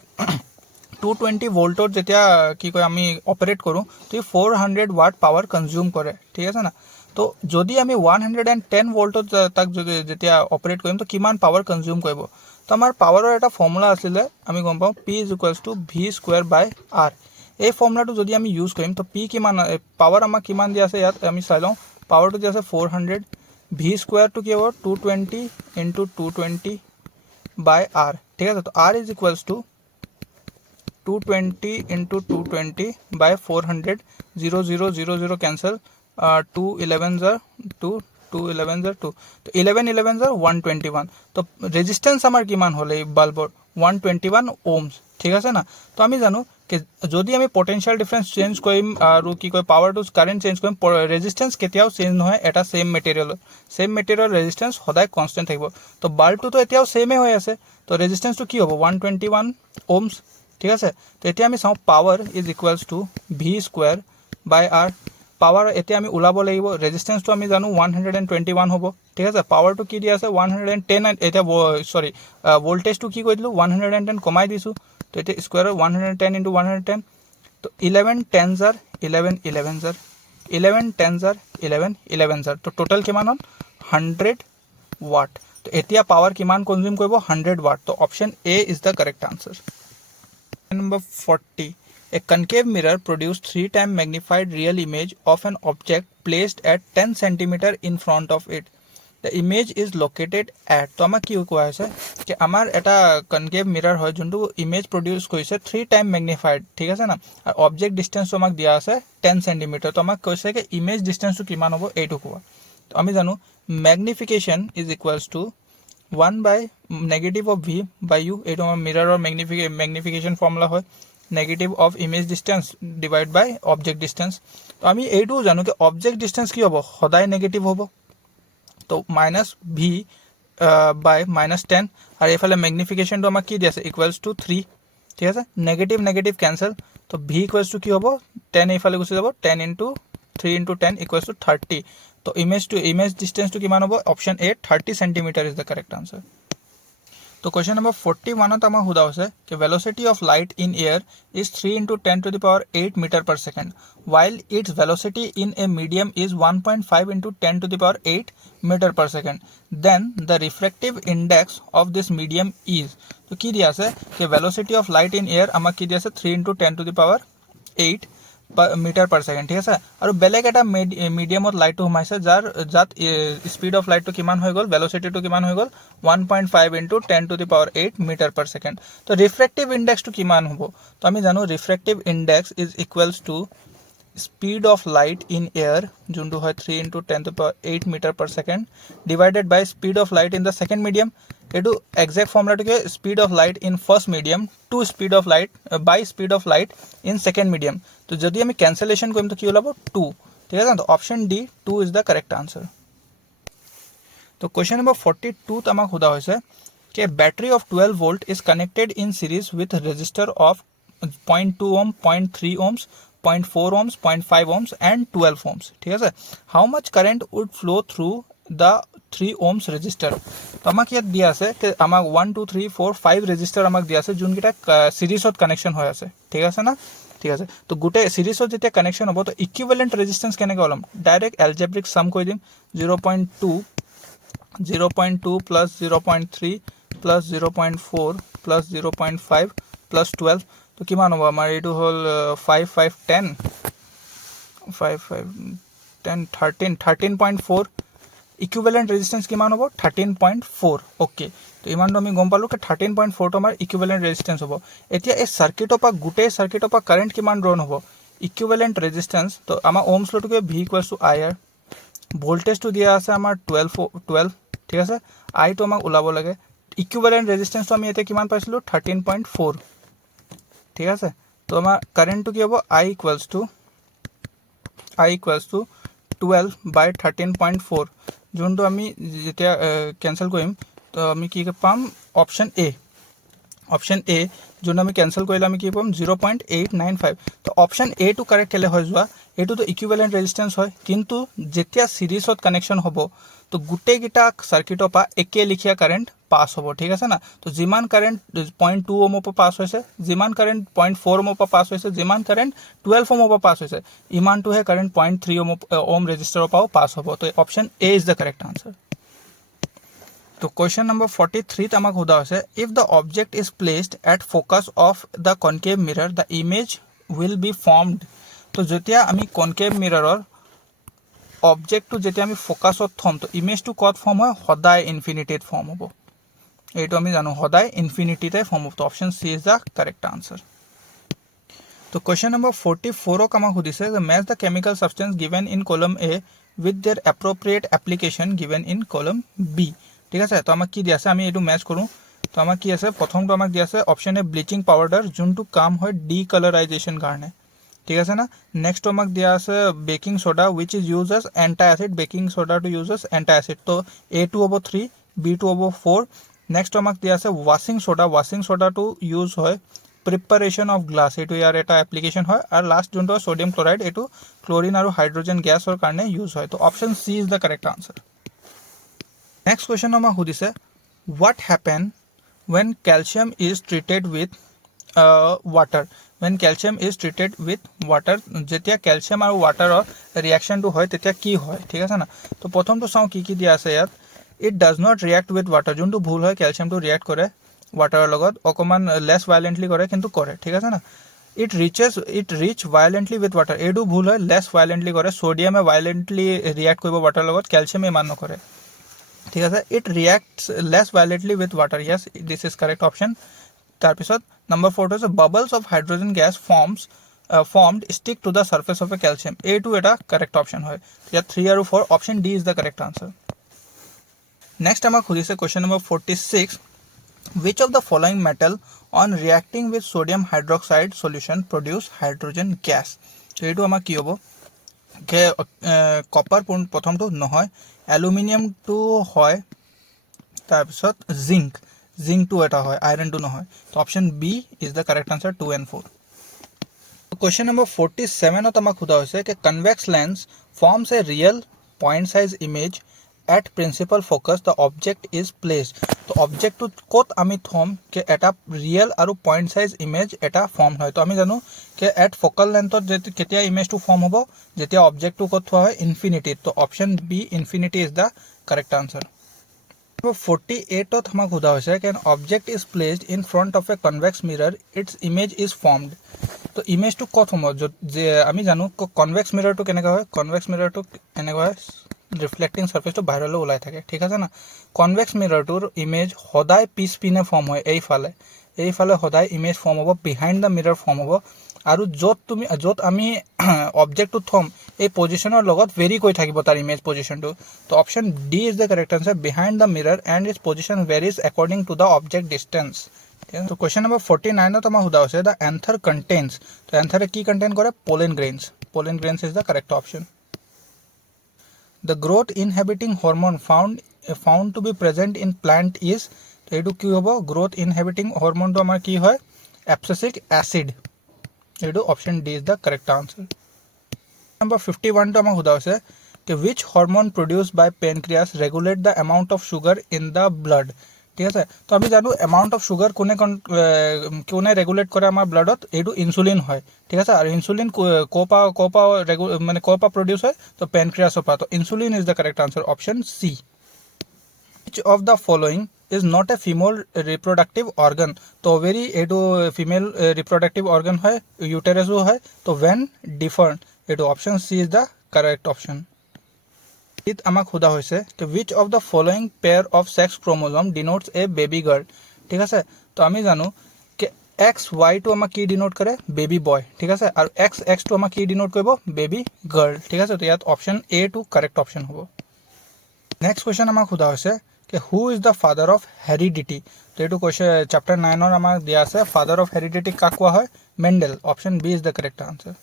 220 ভোল্টত যেতিয়া কি কয় আমি অপাৰেট কৰো তো 400 ওয়াট পাৱাৰ কনজিউম কৰে ঠিক আছে না তো যদি আমি 110 ভোল্টত তাক যেতিয়া অপাৰেট কৰিম তো কিমান পাৱাৰ কনজিউম কৰিব তো আমাৰ পাৱাৰৰ এটা ফৰ্মুলা আছিল আমি গম পাওঁ P = V²/R এই ফৰ্মুলাটো যদি আমি ইউজ কৰিম তো P কিমান পাৱাৰ আমাক কিমান দিয়া আছে ইয়াত আমি চাই লওঁ পাৱাৰটো দিয়া আছে 400 V² টো কি হ'ব 220 * 220/R ঠিক আছে তো R = 220 * 220/400 0 0 0 0 कैंसिल 2 11 जार 2 2 11 जार 2 तो 11 11 जार 121 तो रेजिस्टेंस আমাৰ কিমান হলে বাল্বৰ 121 ohms ঠিক আছে না তো আমি জানো कि যদি আমি পটেনশিয়াল ডিফারেন্স চেঞ্জ কৰিম আৰু কি কয় পাৱাৰ টু কাৰেন্ট চেঞ্জ কৰিম ৰেজিস্টেন্স কেতিয়াও চেঞ্জ নহয় এটা সেম মেটেৰিয়েল ৰেজিস্টেন্স সদায় কনস্ট্যান্ট থাকিব তো বাল্বটো তো এতিয়াও সেমে হৈ আছে তো ৰেজিস্টেন্সটো কি হ'ব 121 ohms ঠিক আছে তো এতিয়া আমি চাও power is equals to V²/R power এতিয়া আমি উলাব লাগিব ৰেজিস্টেন্স তো আমি জানো 121 হ'ব ঠিক আছে পাৱাৰ তো কি দিয়া আছে 110 এটা সৰি ভোল্টেজ তো কি কৈ দিলো 110 কমাই দিছো তো এটা স্কয়াৰ 110 * 110 তো 11 10 জাৰ 11 11 জাৰ 11 10s are 11 11s are, তো টোটাল কিমান হ'ল 100 watt। তো এতিয়া পাৱাৰ কিমান কনজিউম কৰিব 100 watt। তো option A is the correct answer. Number 40. A concave mirror produces 3 times magnified real image of an object placed at 10 cm in front of it. The image is located at, তো আমাক কি কোৱা হৈছে যে আমাৰ এটা কনকেভ মিৰৰ হয় যোনটো ইমেজ প্ৰডিউচ কৰিছে 3 টাইম ম্যাগনিফাইড, ঠিক আছে না, আৰু অবজেক্ট ডিসটেন্স আমাক দিয়া আছে 10 cm। তো আমাক কৈছে যে ইমেজ ডিসটেন্সটো কিমান হ'ব এইটো কোৱা। তো আমি জানো magnification is equals to 1 by negative of v by u, এইটো আমাৰ মিৰৰৰ ম্যাগনিফিকেশন ফৰ্মুলা হয়। Negative of image distance divide by object distance. তো আমি এইটো জানো যে অবজেক্ট ডিসটেন্স কি হ'ব সদায় নেগেটিভ হ'ব, তো মাইনাস ভি বাই -10, আৰু এইফালে ম্যাগনিফিকেশনটো আমাক কি দি আছে ইকুৱেলস টু 3, ঠিক আছে। নেগেটিভ নেগেটিভ কেনসেল, তো ভি ইকুৱেলস টু কি হ'ব 10 এইফালে গুচি যাব, 10 into 3 into 10 equals to 30। তো ইমেজ ডিসটেন্স টু কিমান হ'ব option A 30 cm is the correct answer. তো question number 41 আমাক সোধা হৈছে যে velocity of light in air is 3 into 10 to the power 8 meter per second while its velocity in a medium is 1.5 into 10 to the power 8 meter per second, then the refractive index of this medium is, তো কি দিয়া আছে যে velocity of light in air আমাক কি দিয়া আছে 3 into 10 to the power 8 metre per second, ঠিক আছে। আৰু বেলেগ এটা মিডিয়ামত লাইটটো সোমাইছে যাত স্পীড অফ লাইটটো কিমান হৈ গ'ল ভেলোচিটিটো কিমান হৈ গ'ল 1.5 into 10 to the power 8 metre per second. তো ৰিফ্ৰেক্টিভ ইনডেক্সটো কিমান হ'ব, তো আমি জানো refractive index is equals to speed of light in air যোনটো হয় 3 into 10 to the power 8 metre per second divided by speed of light in the second medium. এইটো এক্সাক্ট ফৰ্মুলাটোকে speed of light in first medium to speed of light by speed of light in second medium. তো যদি আমি ক্যান্সেলেশন কৰিম তো কি ওলাব 2, ঠিক আছে। তো option D 2 is the correct answer. তো কোৱেশ্চন নম্বৰ 42 ত আমাক সোধা হৈছে যে battery of 12 volt is connected in series with resistor of 0.2 ohm 0.3 ohms 0.4 ohms 0.5 ohms and 12 ohms, ঠিক আছে। How much current would flow through the 3 ohms resistor. তো আমাক ইয়াত দিয়া আছে যে আমাক 1 2 3 4 5 ৰেজিস্টাৰ আমাক দিয়া আছে যোনকেইটা সিরিজত কানেকশন হৈ আছে, ঠিক আছে না, ঠিক আছে। তো গোটেই সিরিজত যেতিয়া কানেকশন হ'ব তো ইকুইভ্যালেন্ট ৰেজিস্ট্যান্স কেনেকৈ ওলাম ডাইৰেক্ট এলজেব্ৰিক সাম কৰি দিম 0.2 plus 0.3 plus 0.4 plus 0.5 plus 12, তো কিমান হ'ব আমাৰ এইটো হ'ল 5 5 10 5 5 10 13.4 ইকুইভ্যালেন্ট ৰেজিস্ট্যান্স কিমান হ'ব 13.4। ওকে, তো ইমানটো আমি গম পালো যে 13.4 তো আমাৰ ইকুইভ্যালেন্ট ৰেজিস্ট্যান্স হ'ব। এতিয়া এই সাৰ্কিটৰ পৰা গোটেই সাৰ্কিটৰ পৰা কাৰেন্ট কিমান ড্ৰন হ'ব ইকুইভ্যালেন্ট ৰেজিস্ট্যান্স, তো আমাৰ ওহমছ লটোকে ভি ইকুৱেলস টু আই আৰ, ভোল্টেজটো দিয়া আছে আমাৰ 12, ঠিক আছে। আইটো আমাক ওলাব লাগে, ইকুইভ্যালেন্ট ৰেজিস্ট্যান্সটো আমি এতিয়া কিমান পাইছিলো 13.4, ঠিক আছে। তো আমাৰ কাৰেন্টটো কি হ'ব আই ইকুৱেলস টু 12 by 13.4, যোনটো আমি যেতিয়া কেনসেল কৰিম তো আমি কি পাম অপশ্যন এ যোনটো আমি কেনসেল কৰিলে আমি কি পাম 0.895। তো অপশ্যন এ টো কাৰেক্ট কেলে হৈ যোৱা এইটো তো ইকুইভ্যালেন্ট ৰেজিস্ট্যান্স হয়, কিন্তু যেতিয়া সিৰিজত কানেকশন হ'ব তো গোটেইকেইটা সাৰ্কিটৰ পৰা একে লিখিয়া কাৰেন্ট পাছ হ'ব, ঠিক আছে না। তো যিমান কাৰেন্ট 0.2 ohms পৰা পাছ হৈছে, যিমান কাৰেন্ট 0.4 ohms পৰা পাছ হৈছে, যিমান কাৰেন্ট 12 ohms পৰা পাছ হৈছে, ইমানটোহে কাৰেন্ট 0.3 ohm ৰেজিস্টাৰৰ পৰাও পাছ হ'ব। তো option A is the correct answer. তো কোৱেশ্চন নম্বৰ 43 আমাক সোধা হৈছে if the object is placed at focus of the concave মিৰৰ the image will be formed. তো যেতিয়া আমি কনকেভ মিৰৰৰ অবজেক্টটো যেতিয়া আমি ফোকাসত থম তো ইমেজটো কত ফৰ্ম হয় সদায় ইনফিনিটিত ফৰ্ম হ'ব, এইটো আমি জানো সদায় ইনফিনিটিতে ফৰ্ম হ'ব। তো option C is the correct answer. তো কোৱেশ্চন নম্বৰ 44 আমাক সুধিছে যে match the chemical substance given in column A with their appropriate application given in column B, ঠিক আছে। তো আমাক কি দিয়া আছে আমি এইটো মেচ কৰোঁ। তো আমাক কি আছে প্ৰথমটো আমাক দিয়া আছে অপশ্যন এ ব্লিচিং পাউডাৰ যোনটো কাম হয় ডিকালাৰাইজেশ্যন কাৰণে, ঠিক আছে না। নেক্সট আমাক দিয়া আছে baking soda which is use as anti acid, baking soda to use as anti acid, তো এ টু হ'ব 3 বি টু হ'ব 4। নেক্সট আমাক দিয়া আছে ওয়াশিং সোডা টু ইউজ হয় প্ৰিপাৰেশ্যন অফ গ্লাছ, এইটো ইয়াৰ এটা এপ্লিকেশ্যন হয়। আৰু লাষ্ট যোনটো সোডিয়াম ক্লৰাইড এইটো ক্লৰিন আৰু হাইড্ৰজেন গেছৰ কাৰণে ইউজ হয়। তো option C is the correct answer. Next question আমাক সুধিছে what happen when calcium is treated with water, when calcium is treated with water যেতিয়া calcium আৰু water reaction টো হয় তেতিয়া কি হয় ঠিক আছে না তো প্ৰথমটো চাও কি কি দিয়া আছে ইয়াত it does not react with water যোনটো ভুল হয় calcium টো react কৰে water লগত অকমান less violently কৰে কিন্তু কৰে ঠিক আছে না it reach violently with water এডু ভুল হয় less violently কৰে sodium violently react কৰিব water লগত calcium ইমান নকৰে ঠিক আছে it reacts less violently with water yes this is correct option তাৰপিছত number 4 is bubbles of hydrogen gas formed stick to the surface of a calcium a2 এটা correct option হয় ইয়াত 3 আৰু 4 option d is the correct answer next আমাক খুদিছে question number 46 which of the following metal on reacting with sodium hydroxide solution produce hydrogen gas so এটো আমাক কি হ'ব কে কপাৰ প্ৰথমটো নহয় অ্যালুমিনিয়াম টু হয় তাৰপিছত জিংক টু এটা হয় আয়ৰন টু নহয় তো option B is the correct answer 2 and 4 question number 47 ত আমাক খুদা হৈছে कि convex lens forms a real point size image at principal focus the object is placed তো অবজেক্ট টু কোত আমি থম कि এটা রিয়েল আৰু পয়েন্ট সাইজ ইমেজ এটা ফর্ম হয় তো আমি জানো कि at focal length যেতে কেতিয়া ইমেজ টু ফর্ম হ'ব যেতিয়া অবজেক্ট টু কোত থোৱা হয় ইনফিনিটি তো option B infinity is the correct answer 48 ত আমাক খুদা হৈছে कि an object is placed in front of a convex mirror its image is formed তো ইমেজ টু কত হ'ব যে আমি জানো কনভেক্স মিরর টু কেনেকা হয় কনভেক্স মিরর টু কেনেকা হয় রিফ্লেক্টিং সারফেস টু বাহিৰলৈ ওলাই থাকে ঠিক আছে না কনভেক্স মিৰৰ টুৰ ইমেজ সদায় পিছ পিনে ফৰ্ম হয় এইফালে সদায় ইমেজ ফৰ্ম হ'ব বিহাইন্ড দ্য মিৰৰ ফৰ্ম হ'ব আৰু যত আমি অবজেক্ট টু থম এই পজিশনৰ লগত ভেৰি কৰি থাকিব তাৰ ইমেজ পজিশনটো তো option D is the correct answer behind the mirror and its position varies according to the object distance तो क्वेश्चन नंबर 49 तो हुदा होसे द एंथर कंटेन्स तो एंथर की कंटेन करे pollen grains is the correct option the growth inhibiting hormone found to be present in plant is तो एडु की होबो ग्रोथ इनहिबिटिंग हार्मोन तो हमार की होय abscisic acid एडु option D is the correct answer number 51 तो हुदा होसे कि which hormone produced by pancreas regulate the amount of sugar in the blood ঠিক আছে তো আমি জানো অ্যামাউন্ট অফ সুগার কোনে রেগুলেট করে আমার ব্লাডত এটো ইনসুলিন হয় ঠিক আছে আর ইনসুলিন কোপা মানে কোপা প্রোডিউস হয় তো প্যানক্ৰিয়াসৰ পৰা তো insulin is the correct answer option C which of the following is not a female reproductive organ তো ওভারি এটো ফিমেল রিপ্রোডাক্টিভ অর্গান হয় ইউটেরাসও হয় তো when different এটো option C is the correct option it আমাক খুদা হৈছে कि which of the following pair of sex chromosome denotes a baby girl ঠিক আছে তো আমি জানো कि XY টু আমাক কি ডিনোট কৰে বেবি বয় ঠিক আছে আৰু XX টু আমাক কি ডিনোট কৰিব বেবি গাৰ্ল ঠিক আছে তো ইয়াত option A to correct option হ'ব নেক্সট কোৱেশ্চন আমাক খুদা হৈছে कि who is the father of heredity তো এটো কোৱেশ্চন চ্যাপ্টাৰ 9 ৰ আমাক দিয়া আছে ফাদাৰ অফ হেৰিডিটি কাক কোৱা হয় Mendel option B is the correct answer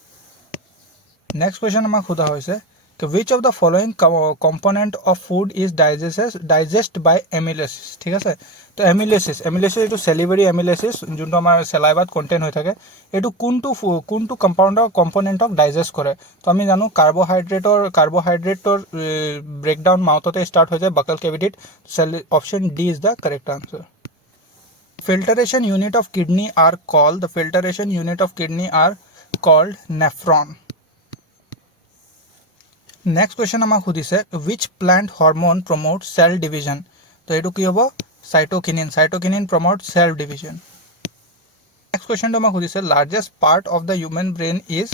next question আমাক খুদা হৈছে which of the following component of food is digest by amylosis ঠিক আছে তো amylosis এটো salivary amylosis যোনটো আমাৰ saliva কন্টেইন হৈ থাকে এটো কোনটো কম্পোনেন্টক ডাইজেস্ট কৰে তো আমি জানো কাৰ্বোহাইড্ৰেটৰ ব্ৰেকডাউন মাউথতে স্টার্ট হৈ যায় বাকল ক্যাভিটিত option D is the correct answer filtration unit of kidney are called nephron next question আমাক খুদিছে which plant hormone promotes cell division তো এটো কি হ'ব cytokinin promotes cell division next question আমাক খুদিছে largest part of the human brain is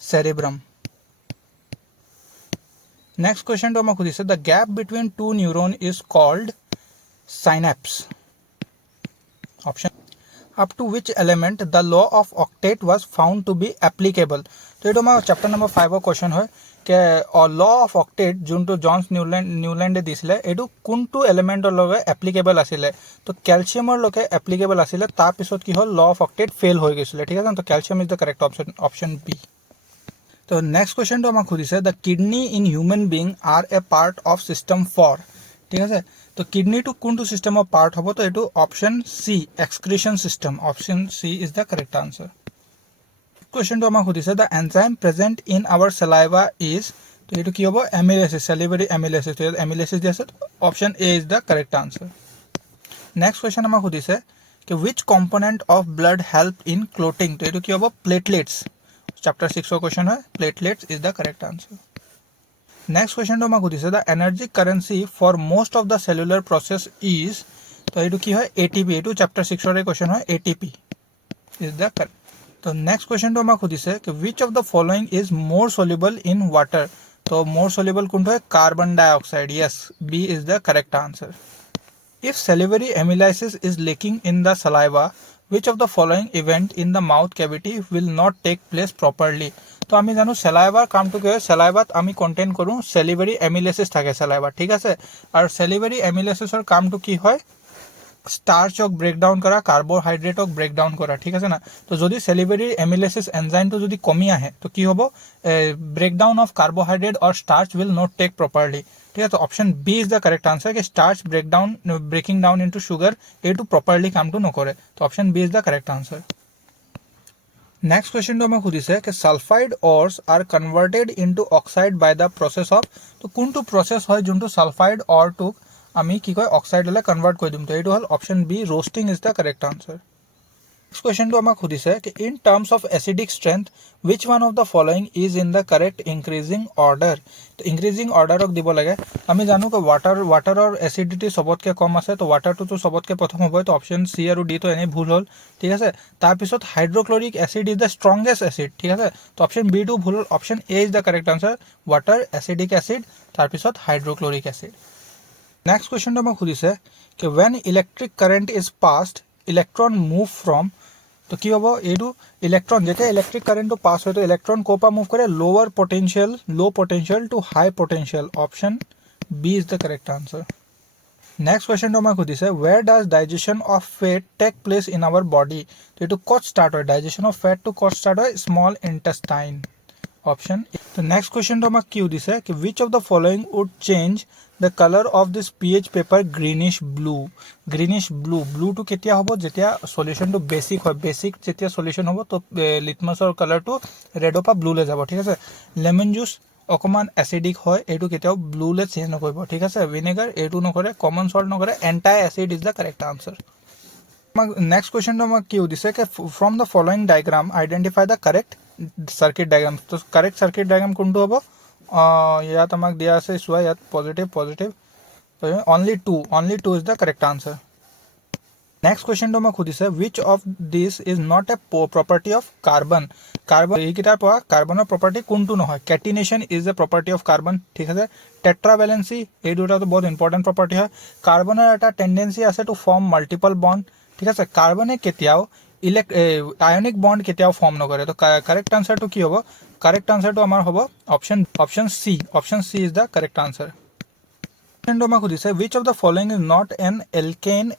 cerebrum next question আমাক খুদিছে the gap between two neuron is called synapse option up to which element the law of octet was found to be applicable तो एটো আমাৰ चैप्टर नंबर 5 ৰ क्वेश्चन হয় के लॉ ऑफ ऑक्टेट जोंटो जॉन्स न्यूलैंडे दिसिले एडु कोनटो एलिमेंटर लगे एप्लीकेबल आसिले तो कैल्शियमर लगे एप्लीकेबल आसिले तार पिছত की हल लॉ ऑफ ऑक्टेट फेल हो गयसिले ठीक है तो calcium is the correct option B तो नेक्स्ट क्वेश्चन तो हमक खुदिसे the kidney in human being are a part of system 4 ठीक है तो किडनी टू कोनटो सिस्टम ऑफ पार्ट हबो तो एटु option C excretion system option C is the correct answer question तो আমাক খুদিছে the enzyme present in our saliva is তো এটো কি হ'ব amylases salivary amylases তো amylases দি আছে option A is the correct answer next question আমাক খুদিছে कि which component of blood help in clotting तो ये तो क्या होगा platelets chapter 6 का क्वेश्चन है platelets is the correct answer next question तो मैं खुद से the energy currency for most of the cellular process is तो ये तो क्या है ATP ये तो chapter 6 का क्वेश्चन है ATP is the correct तो next question तो मैं खुद से कि which of the following is more soluble in water तो more soluble कौन है carbon dioxide yes B is the correct answer If salivary amyloidosis is leaking in the saliva, which of the following event in the mouth cavity will not take place properly? তো আমি জানো saliva কামটো কি হয় saliva আমি কন্টেইন কৰো salivary amyloidosis থাকে saliva ঠিক আছে আৰু salivary amyloidosis ৰ কামটো কি হয় স্টাৰ্চক ব্ৰেক ডাউন কৰা কাৰ্বোহাইড্ৰেটক ব্ৰেক ডাউন কৰা ঠিক আছে না তো যদি salivary amyloidosis এনজাইমটো যদি কমি আহে তো কি হ'ব break down of carbohydrate or starch will not take properly ঠিক আছে option B is the correct answer कि starch breaking down into sugar एटू प्रॉपर्ली कामটো নকৰে তো option B is the correct answer next question तो मैं खुदिसे कि sulphide ores are converted into oxide by the process of तो कोनटू प्रोसेस হয় যোনটো সালফাইড অৰটোক আমি কি কয় অক্সাইডলে কনভাৰ্ট কৰি দিম তো এইটো হল option B roasting is the correct answer next question तो আমাক খুদিছে कि in terms of acidic strength which one of the following is in the correct increasing order तो इंक्रीजिंग ऑर्डरक দিব লাগে আমি জানো कि वाटरৰ एसिडिटी सबतके कम আছে তো वाटरটো তো सबतके प्रथम হ'ব তো অপশন সি আৰু ডি তো এনে ভুল হল ঠিক আছে তাৰ পিছত hydrochloric acid is the strongest acid ঠিক আছে তো অপশন বি টু ভুল হল option A is the correct answer water acidic acid তাৰ পিছত হাইড্ৰোক্লোৰিক এসিড नेक्स्ट क्वेश्चन तो मैं खुदिसे कि when electric current is passed electron move from तो কি হ'ব এইটো ইলেক্ট্ৰন যেতিয়া ইলেক্ট্ৰিক কাৰেন্টটো পাস হয় তো ইলেক্ট্ৰন কোপা মুভ কৰে lower potential low potential to high potential option B is the correct answer next question तो मैं खुदिसे where does digestion of fat take place in our body तो এইটো কত স্টার্ট হয় डाइजेशन ऑफ फैट टू कत स्टार्ट হয় स्मॉल इंटेस्टाइन ऑप्शन तो नेक्स्ट क्वेश्चन तो मैं क्यों दिसे कि which of the following would change the colour of this pH paper greenish blue blue टू केতিয়া হ'ব যেতিয়া সলিউশন টু বেসিক হয় বেসিক যেতিয়া সলিউশন হ'ব তো লিটমাসৰ কালাৰ টু ৰেড পা ব্লু লে যাব ঠিক আছে লেমন জুস অকমান এসিডিক হয় এটু কেতিয়াও ব্লু লে চেঞ্জ নকৰিব ঠিক আছে ভিনেগাৰ এটু নকৰে কমন সল্ট নকৰে antacid is the correct answer next question तो मैं क्यों दिसे कि from the following diagram identify the correct circuit diagram तो करेक्ट सर्किट डायग्राम কোনটো হ'ব ইয়াত আমাক দিয়া আছে সোয়া ইয়াত পজিটিভ तो only two is the correct answer next question तो मैं खुदिसे which of this is not a property of carbon এই কিটাৰ পৰা কাৰ্বনৰ প্ৰপাৰ্টি কোনটো নহয় catenation is a property of carbon ঠিক আছে টেট্ৰাভেলেন্সি এই দুটা তো বহুত ইম্পৰ্টেন্ট প্ৰপাৰ্টি হয় কাৰ্বনৰ এটা টেন্ডেন্সি আছে টু ফৰ্ম মাল্টিপল বন্ড ঠিক আছে কাৰ্বনে কেতিয়াও আয়নিক বন্ড কেতিয়াও ফৰ্ম নকৰে তো কাৰেক্ট আনসাৰটো কি হ'ব কাৰেক্ট আনসাৰটো আমাৰ হ'ব option C is the correct answer तो मैं खुदिसे which of the following is not an alkane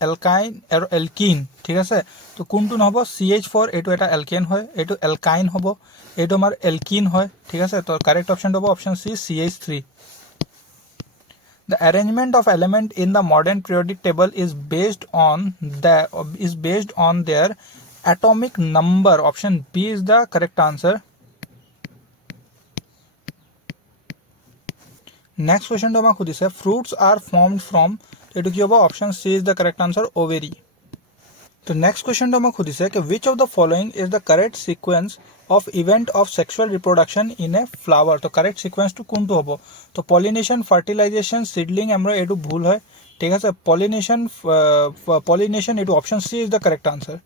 or alkene ঠিক আছে তো কোনটো নহব CH4 এটো এটা alkane হয় এটো alkyne হ'ব এটো আমাৰ alkene হয় ঠিক আছে তো करेक्ट ऑप्शन হ'ব option C CH3 The arrangement of element in the modern periodic table is based on their atomic number option B is the correct answer next question तो मैं खुदिसे फ्रूट्स आर फॉर्म्ड फ्रॉम तो एटू की होबो option C is the correct answer ovary तो नेक्स्ट क्वेश्चन तो मैं खुदिसे कि which of the following is the correct sequence of event of sexual reproduction in a flower तो करेक्ट सीक्वेंस टू कोनটো होबो तो पॉलिनेशन फर्टिलाइजेशन सीडलिंग एम्ब्रो एटू भूल है ठीक আছে पॉलिनेशन एटू option C is the correct answer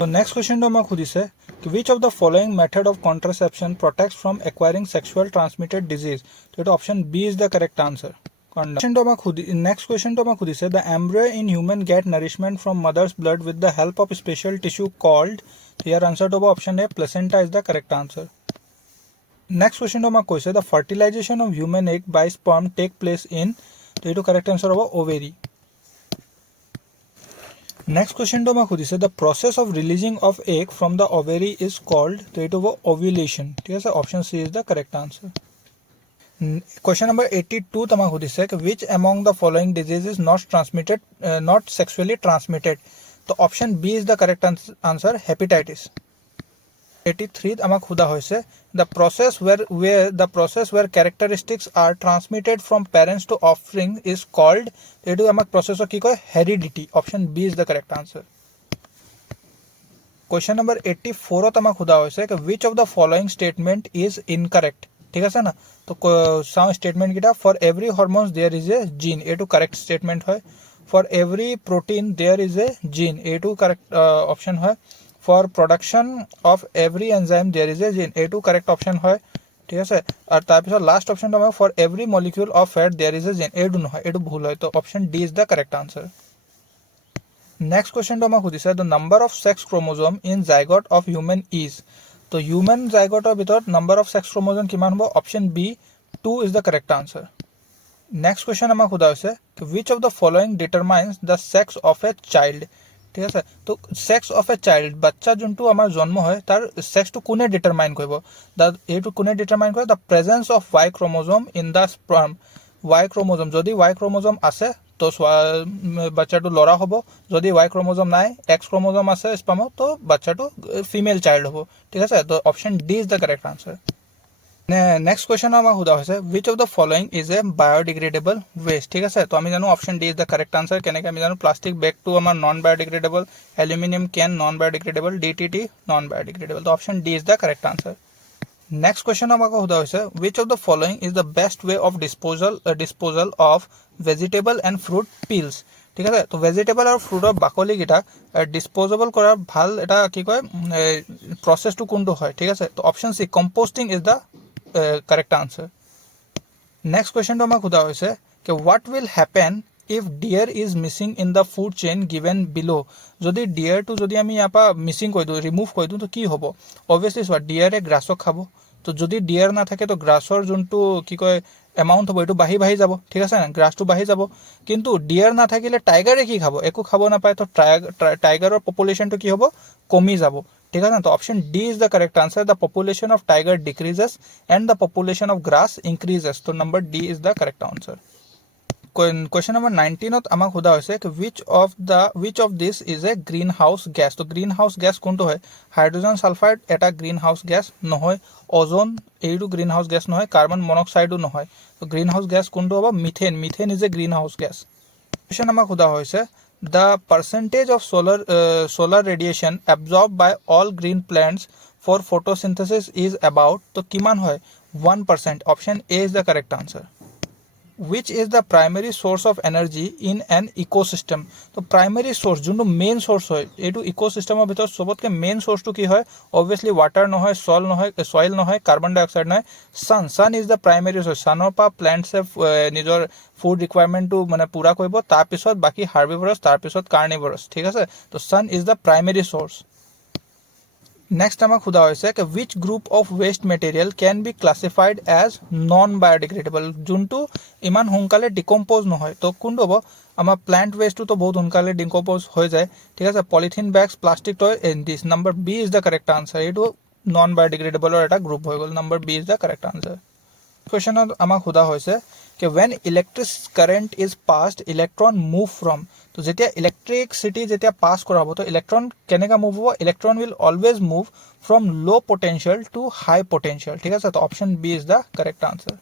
तो नेक्स्ट क्वेश्चन तो मैं खुदिसे कि which of the following method of contraception protects from acquiring sexual transmitted disease तो ये option B is the correct answer next question तो मैं खुदिसे the embryo in human get nourishment from mother's blood with the help of special tissue called तो यार आंसर तो option A placenta is the correct answer next question तो मैं কৈছে the fertilization of human egg by sperm take place in तो ये करेक्ट आंसर होगा ओवेरी नेक्स्ट क्वेश्चन तो मैं खुदिसे the process of releasing of egg from the ovary is called तो ये वो ओव्यूलेशन ठीक है option C is the correct answer question number 82 तो मैं खुदिसे कि which among the following disease is not sexually transmitted तो option B is the correct answer hepatitis 83 আমাক সোধা হৈছে the process where characteristics are transmitted from parents to offspring is called এটো আমাক processor কি কয় heredity option B is the correct answer question number 84 ত আমাক সোধা হৈছে which of the following statement is incorrect ঠিক আছে না তো সাম স্টেটমেন্ট কিটা for every hormones there is a gene এটো correct statement হয় for every protein there is a gene এটো correct option হয় for production of every enzyme there is a gene a2 correct option হয় ঠিক আছে আর তারপর লাস্ট অপশনটা হবে for every molecule of fat there is a gene a2 নহয় এটো ভুল হয় তো option D is the correct answer next কোশ্চেনটো আমাক সুধিছে the number of sex chromosome in zygote of human is তো human zygoteৰ ভিতৰত number of sex chromosome কিমান হ'ব option B 2 is the correct answer next question আমাক সোধা হৈছে which of the following determines the sex of a child ঠিক আছে তো সেক্স অফ এ চাইল্ড বাচ্চা যোনটো আমাৰ জন্ম হয় তাৰ সেক্সটো কোনে ডিটাৰমাইন কৰিব এইটো কোনে ডিটাৰমাইন কৰে the presence of Y chromosome in the sperm Y chromosome যদি Y ক্ৰোমোজোম আছে তো বাচ্চাটো লৰা হ'ব যদি Y ক্ৰোমোজোম নাই X ক্ৰোমোজোম আছে স্পার্মত তো বাচ্চাটো ফিমেল চাইল্ড হ'ব ঠিক আছে তো option D is the correct answer next question আমাক সোধা হৈছে which of the following is a biodegradable waste ঠিক আছে তো আমি জানো option D is the correct answer কেনেকৈ আমি জানো প্লাষ্টিক বেগটো আমাৰ non biodegradable aluminium can non biodegradable DDT non biodegradable তো option D is the correct answer next question আমাক সোধা হৈছে which of the following is the best way of disposal of vegetable and fruit peels ঠিক আছে তো ভেজিটেবল আৰু ফ্ৰুটৰ বাকলিকেইটা ডিসপোজেবল কৰাৰ ভাল এটা কি কয় প্ৰসেসটো কোনটো হয় ঠিক আছে তো option C composting is the correct answer next question to আমাক সোধা হৈছে કે what will happen if deer is missing in the food chain given below যদি deer to যদি আমি ইয়াপা মিসিং কই দিও রিমুভ কই দিও তো কি হ'ব obviously সো deer এ গ্ৰাছক খাব তো যদি deer না থাকে তো গ্ৰাছৰ যোনটো কি কয় এমাউন্ট হ'ব এটো বাহি বাহি যাব ঠিক আছে না গ্ৰাছটো বাহি যাব কিন্তু deer না থাকিলে টাইগাৰে কি খাব একো খাব না পায় তো টাইগাৰৰ পপুলেশনটো কি হ'ব কমি যাব ঠিক আছে তো option D is the correct answer the population of tiger decreases and the population of grass increases তো number D is the correct answer question number 19 ত আমাক সোধা হৈছে which of this is a greenhouse gas তো greenhouse gas কোনটো হয় হাইড্রোজেন সালফাইড এটা greenhouse gas নহয় ওজন এইটো greenhouse gas নহয় কার্বন মনোক্সাইডও নহয় তো greenhouse gas কোনটো হ'ব methane is a greenhouse gas question আমাক সোধা হৈছে the percentage of solar radiation absorbed by all green plants for photosynthesis is about to kiman hoy 1% option A is the correct answer which is the primary source of energy in an ecosystem to primary source junto main source hoy etu ecosystem or bhitor sobotke main source to ki hoy obviously water no hoy soil no hoy carbon dioxide no sun is the primary source sun pa plants have nijor food requirement to mane pura koibo tar pisot baki herbivorous tar pisot carnivorous thik ase to sun is the primary source next আমাক সোধা হৈছে যে which group of waste material can be classified as non biodegradable যোনটো ইমান হুনকালে ডিকম্পোজ নহয় তো কোনটো হ'ব আমাৰ প্লান্ট ওয়েস্ট তো বহুত হুনকালে ডিকম্পোজ হৈ যায় ঠিক আছে polythene bags plastic toy and this number B is the correct answer এটো নন বায়োডিগ্ৰেডেবলৰ এটা গ্ৰুপ হৈ গল number B is the correct answer কোশ্চেনত আমাক সোধা হৈছে कि when electric current is passed electron move from तो जेतिया electricity जेतिया pass करा हो तो electron केनेका move हो electron will always move from low potential to high potential ठीक है तो option B is the correct answer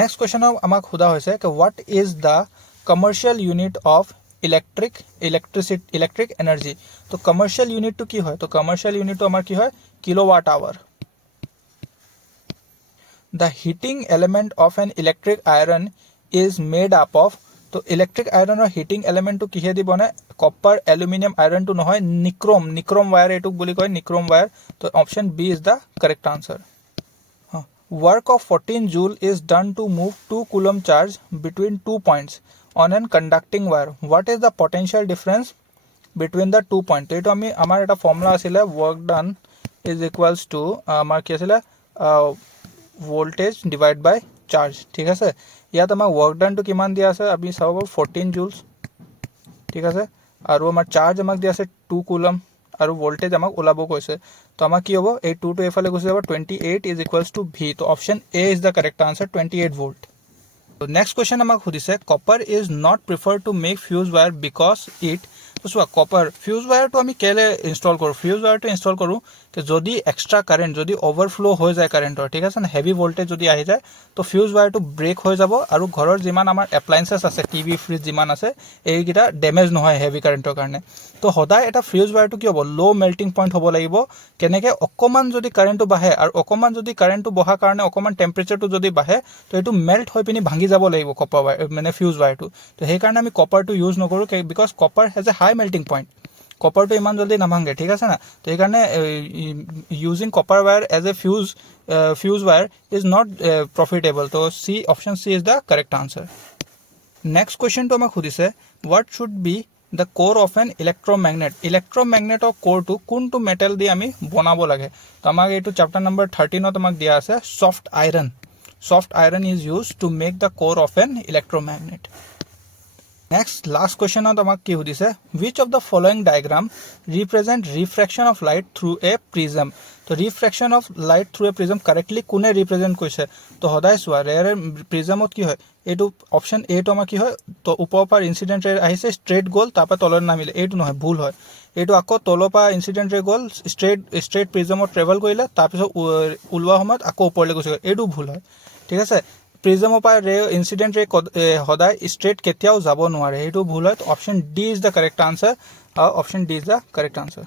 next question আমাক সোধা হৈছে कि what is the commercial unit of electric energy तो commercial unit to की হয় तो commercial unit तो আমাৰ কি হয় kilowatt hour The heating element of an electric iron is made up of तो electric iron or heating element to किहे दी बने copper aluminum iron to নহয় nichrome wire एटुक बोली कोई nichrome wire तो option B is the correct answer work of 14 joule is done to move 2 coulomb charge between 2 points on an conducting wire what is the potential difference between the 2 points तो আমি আমাৰ এটা ফৰ্মুলা আছিল work done is equals to আমাৰ কি আছিল voltage divided by charge ঠিক আছে ইয়াত আমাৰ work done to কিমান দিয়া আছে আমি চাব 14 joules ঠিক আছে আৰু আমাৰ charge আমাক দিয়া আছে 2 coulomb আৰু voltage আমাক ওলাব কৈছে তো আমাৰ কি হ'ব এই 2 to এফালে গুছি যাব 28 is equals to V তো option A is the correct answer 28 volt তো next question আমাক সুধিছে copper is not preferred to make fuse wire because it তো চোৱা copper fuse wire to আমি কেলে ইনষ্টল কৰো fuse wire to ইনষ্টল কৰো যদি এক্সট্ৰা কাৰেণ্ট যদি অভাৰফ্ল' হৈ যায় কাৰেণ্টৰ, ঠিক আছে না, হেভি ভল্টেজ যদি আহি যায় তো ফিউজ ৱায়াৰটো ব্ৰেক হৈ যাব আৰু ঘৰৰ যিমান আমাৰ এপ্লায়েন্সেছ আছে, টিভি ফ্ৰিজ যিমান আছে, এইকেইটা ডেমেজ নহয় হেভি কাৰেণ্টৰ কাৰণে। তো সদায় এটা ফিউজ ৱায়াৰটো কি হ'ব, ল' মেল্টিং পইণ্ট হ'ব লাগিব। কেনেকৈ, অকণমান যদি কাৰেণ্টটো বাঢ়ে আৰু অকণমান যদি কাৰেণ্টটো বহাৰ কাৰণে অকণমান টেম্পাৰেচাৰটো যদি বাঢ়ে তো এইটো মেল্ট হৈ পিনি ভাঙি যাব লাগিব কপাৰ ৱায়াৰ, মানে ফিউজ ৱায়াৰটো। তো সেইকাৰণে আমি কপাৰটো ইউজ নকৰোঁ, because copper has a high melting point, কপাৰটো ইমান জলদি নাভাঙে, ঠিক আছে না। তো সেইকাৰণে using copper wire as a fuse wire is not profitable. তো option C is the correct answer. Next কুৱেশ্যনটো আমাক সুধিছে, what should be the core of an electromagnet. ইলেক্ট্ৰমেগনেটৰ কোৰটো কোনটো মেটেল দি আমি বনাব লাগে। তো আমাক এইটো চেপ্টাৰ নম্বৰ 13ত আমাক দিয়া আছে, soft iron. Soft iron is use to make the core of an electromagnet. Next last কুৱেশ্যনত আমাক কি সুধিছে, which of the following diagram represent refraction of light through a prism। তো reflection of light through A prism correctly কোনে ৰিপ্ৰেজেণ্ট কৰিছে। তো সদায় চোৱা, ৰেয়াৰ প্ৰিজমত কি হয়, এইটো অপশ্যন এটো আমাৰ কি হয়, তো ওপৰৰ পৰা ইনচিডেণ্ট ৰে আহিছে ষ্ট্ৰেইট গ'ল, তাৰপৰা তলত নামিলে, এইটো নহয়, ভুল হয়। এইটো আকৌ তলৰ পৰা ইনচিডেণ্ট ৰে গ'ল, ষ্ট্ৰেইট প্ৰিজমত ট্ৰেভেল কৰিলে, তাৰপিছত ওলোৱা সময়ত আকৌ ওপৰলৈ গুচি গ'ল, এইটো ভুল হয়, ঠিক আছে। প্ৰিজমৰ পৰা ইনচিডেণ্ট ৰে সদায় ষ্ট্ৰেইট কেতিয়াও যাব নোৱাৰে, সেইটো ভুল হয়। Option D is the correct answer, option D is the correct answer.